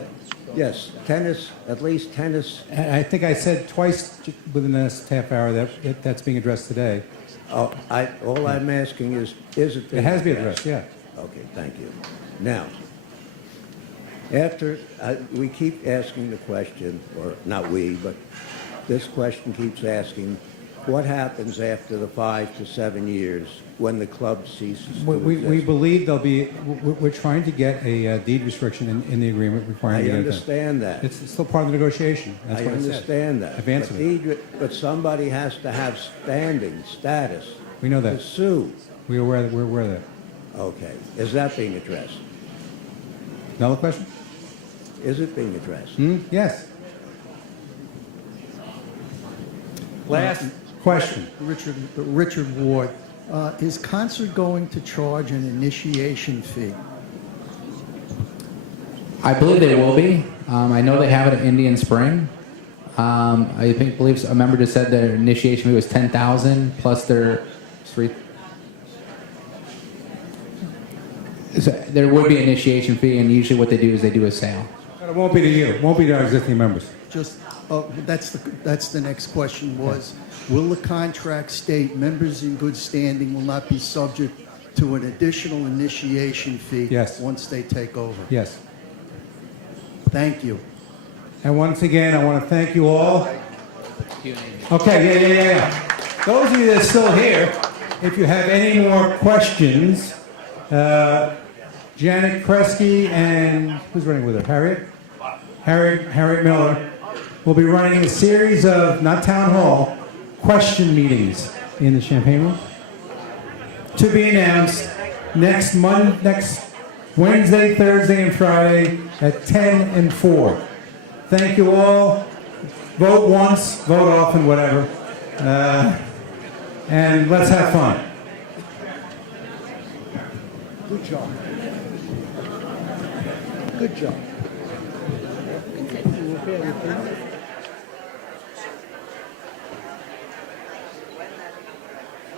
Yes, tennis, at least tennis. I think I said twice within the last half hour that that's being addressed today. Oh, all I'm asking is it being It has been addressed, yeah. Okay, thank you. Now, after we keep asking the question, or not we, but this question keeps asking, what happens after the 5 to 7 years when the club ceases to exist? We believe there'll be. We're trying to get a deed restriction in the agreement requiring. I understand that. It's still part of the negotiation. That's I what understand I said. that. I've answered it. But somebody has to have status. We know that. To sue. We're aware of that. Okay. Is that being addressed? Another question? Is it being addressed? Yes. Last question. Richard Ward. Is Concert going to charge an initiation fee? I believe they will be. I know they have it at Indian Spring. I believe a member just said their initiation fee was $10,000 plus their three. So there would be an initiation fee, and usually what they do is they do a sale. But it won't be to you. It won't be to our existing members. Just, that's the next question was, will the contract state members in good standing will not be subject to an additional initiation fee Yes. once they take over? Yes. Thank you. And once again, I want to thank you all. Okay, yeah. Those of you that are still here, if you have any more questions, Janet Kresge and who's running with her? Harriet Miller will be running a series of, not town hall, question meetings in the Champagne Room to be announced next Wednesday, Thursday, and Friday at 10 and 4. Thank you all. Vote once, vote often, whatever. And let's have fun. Good job. Good job.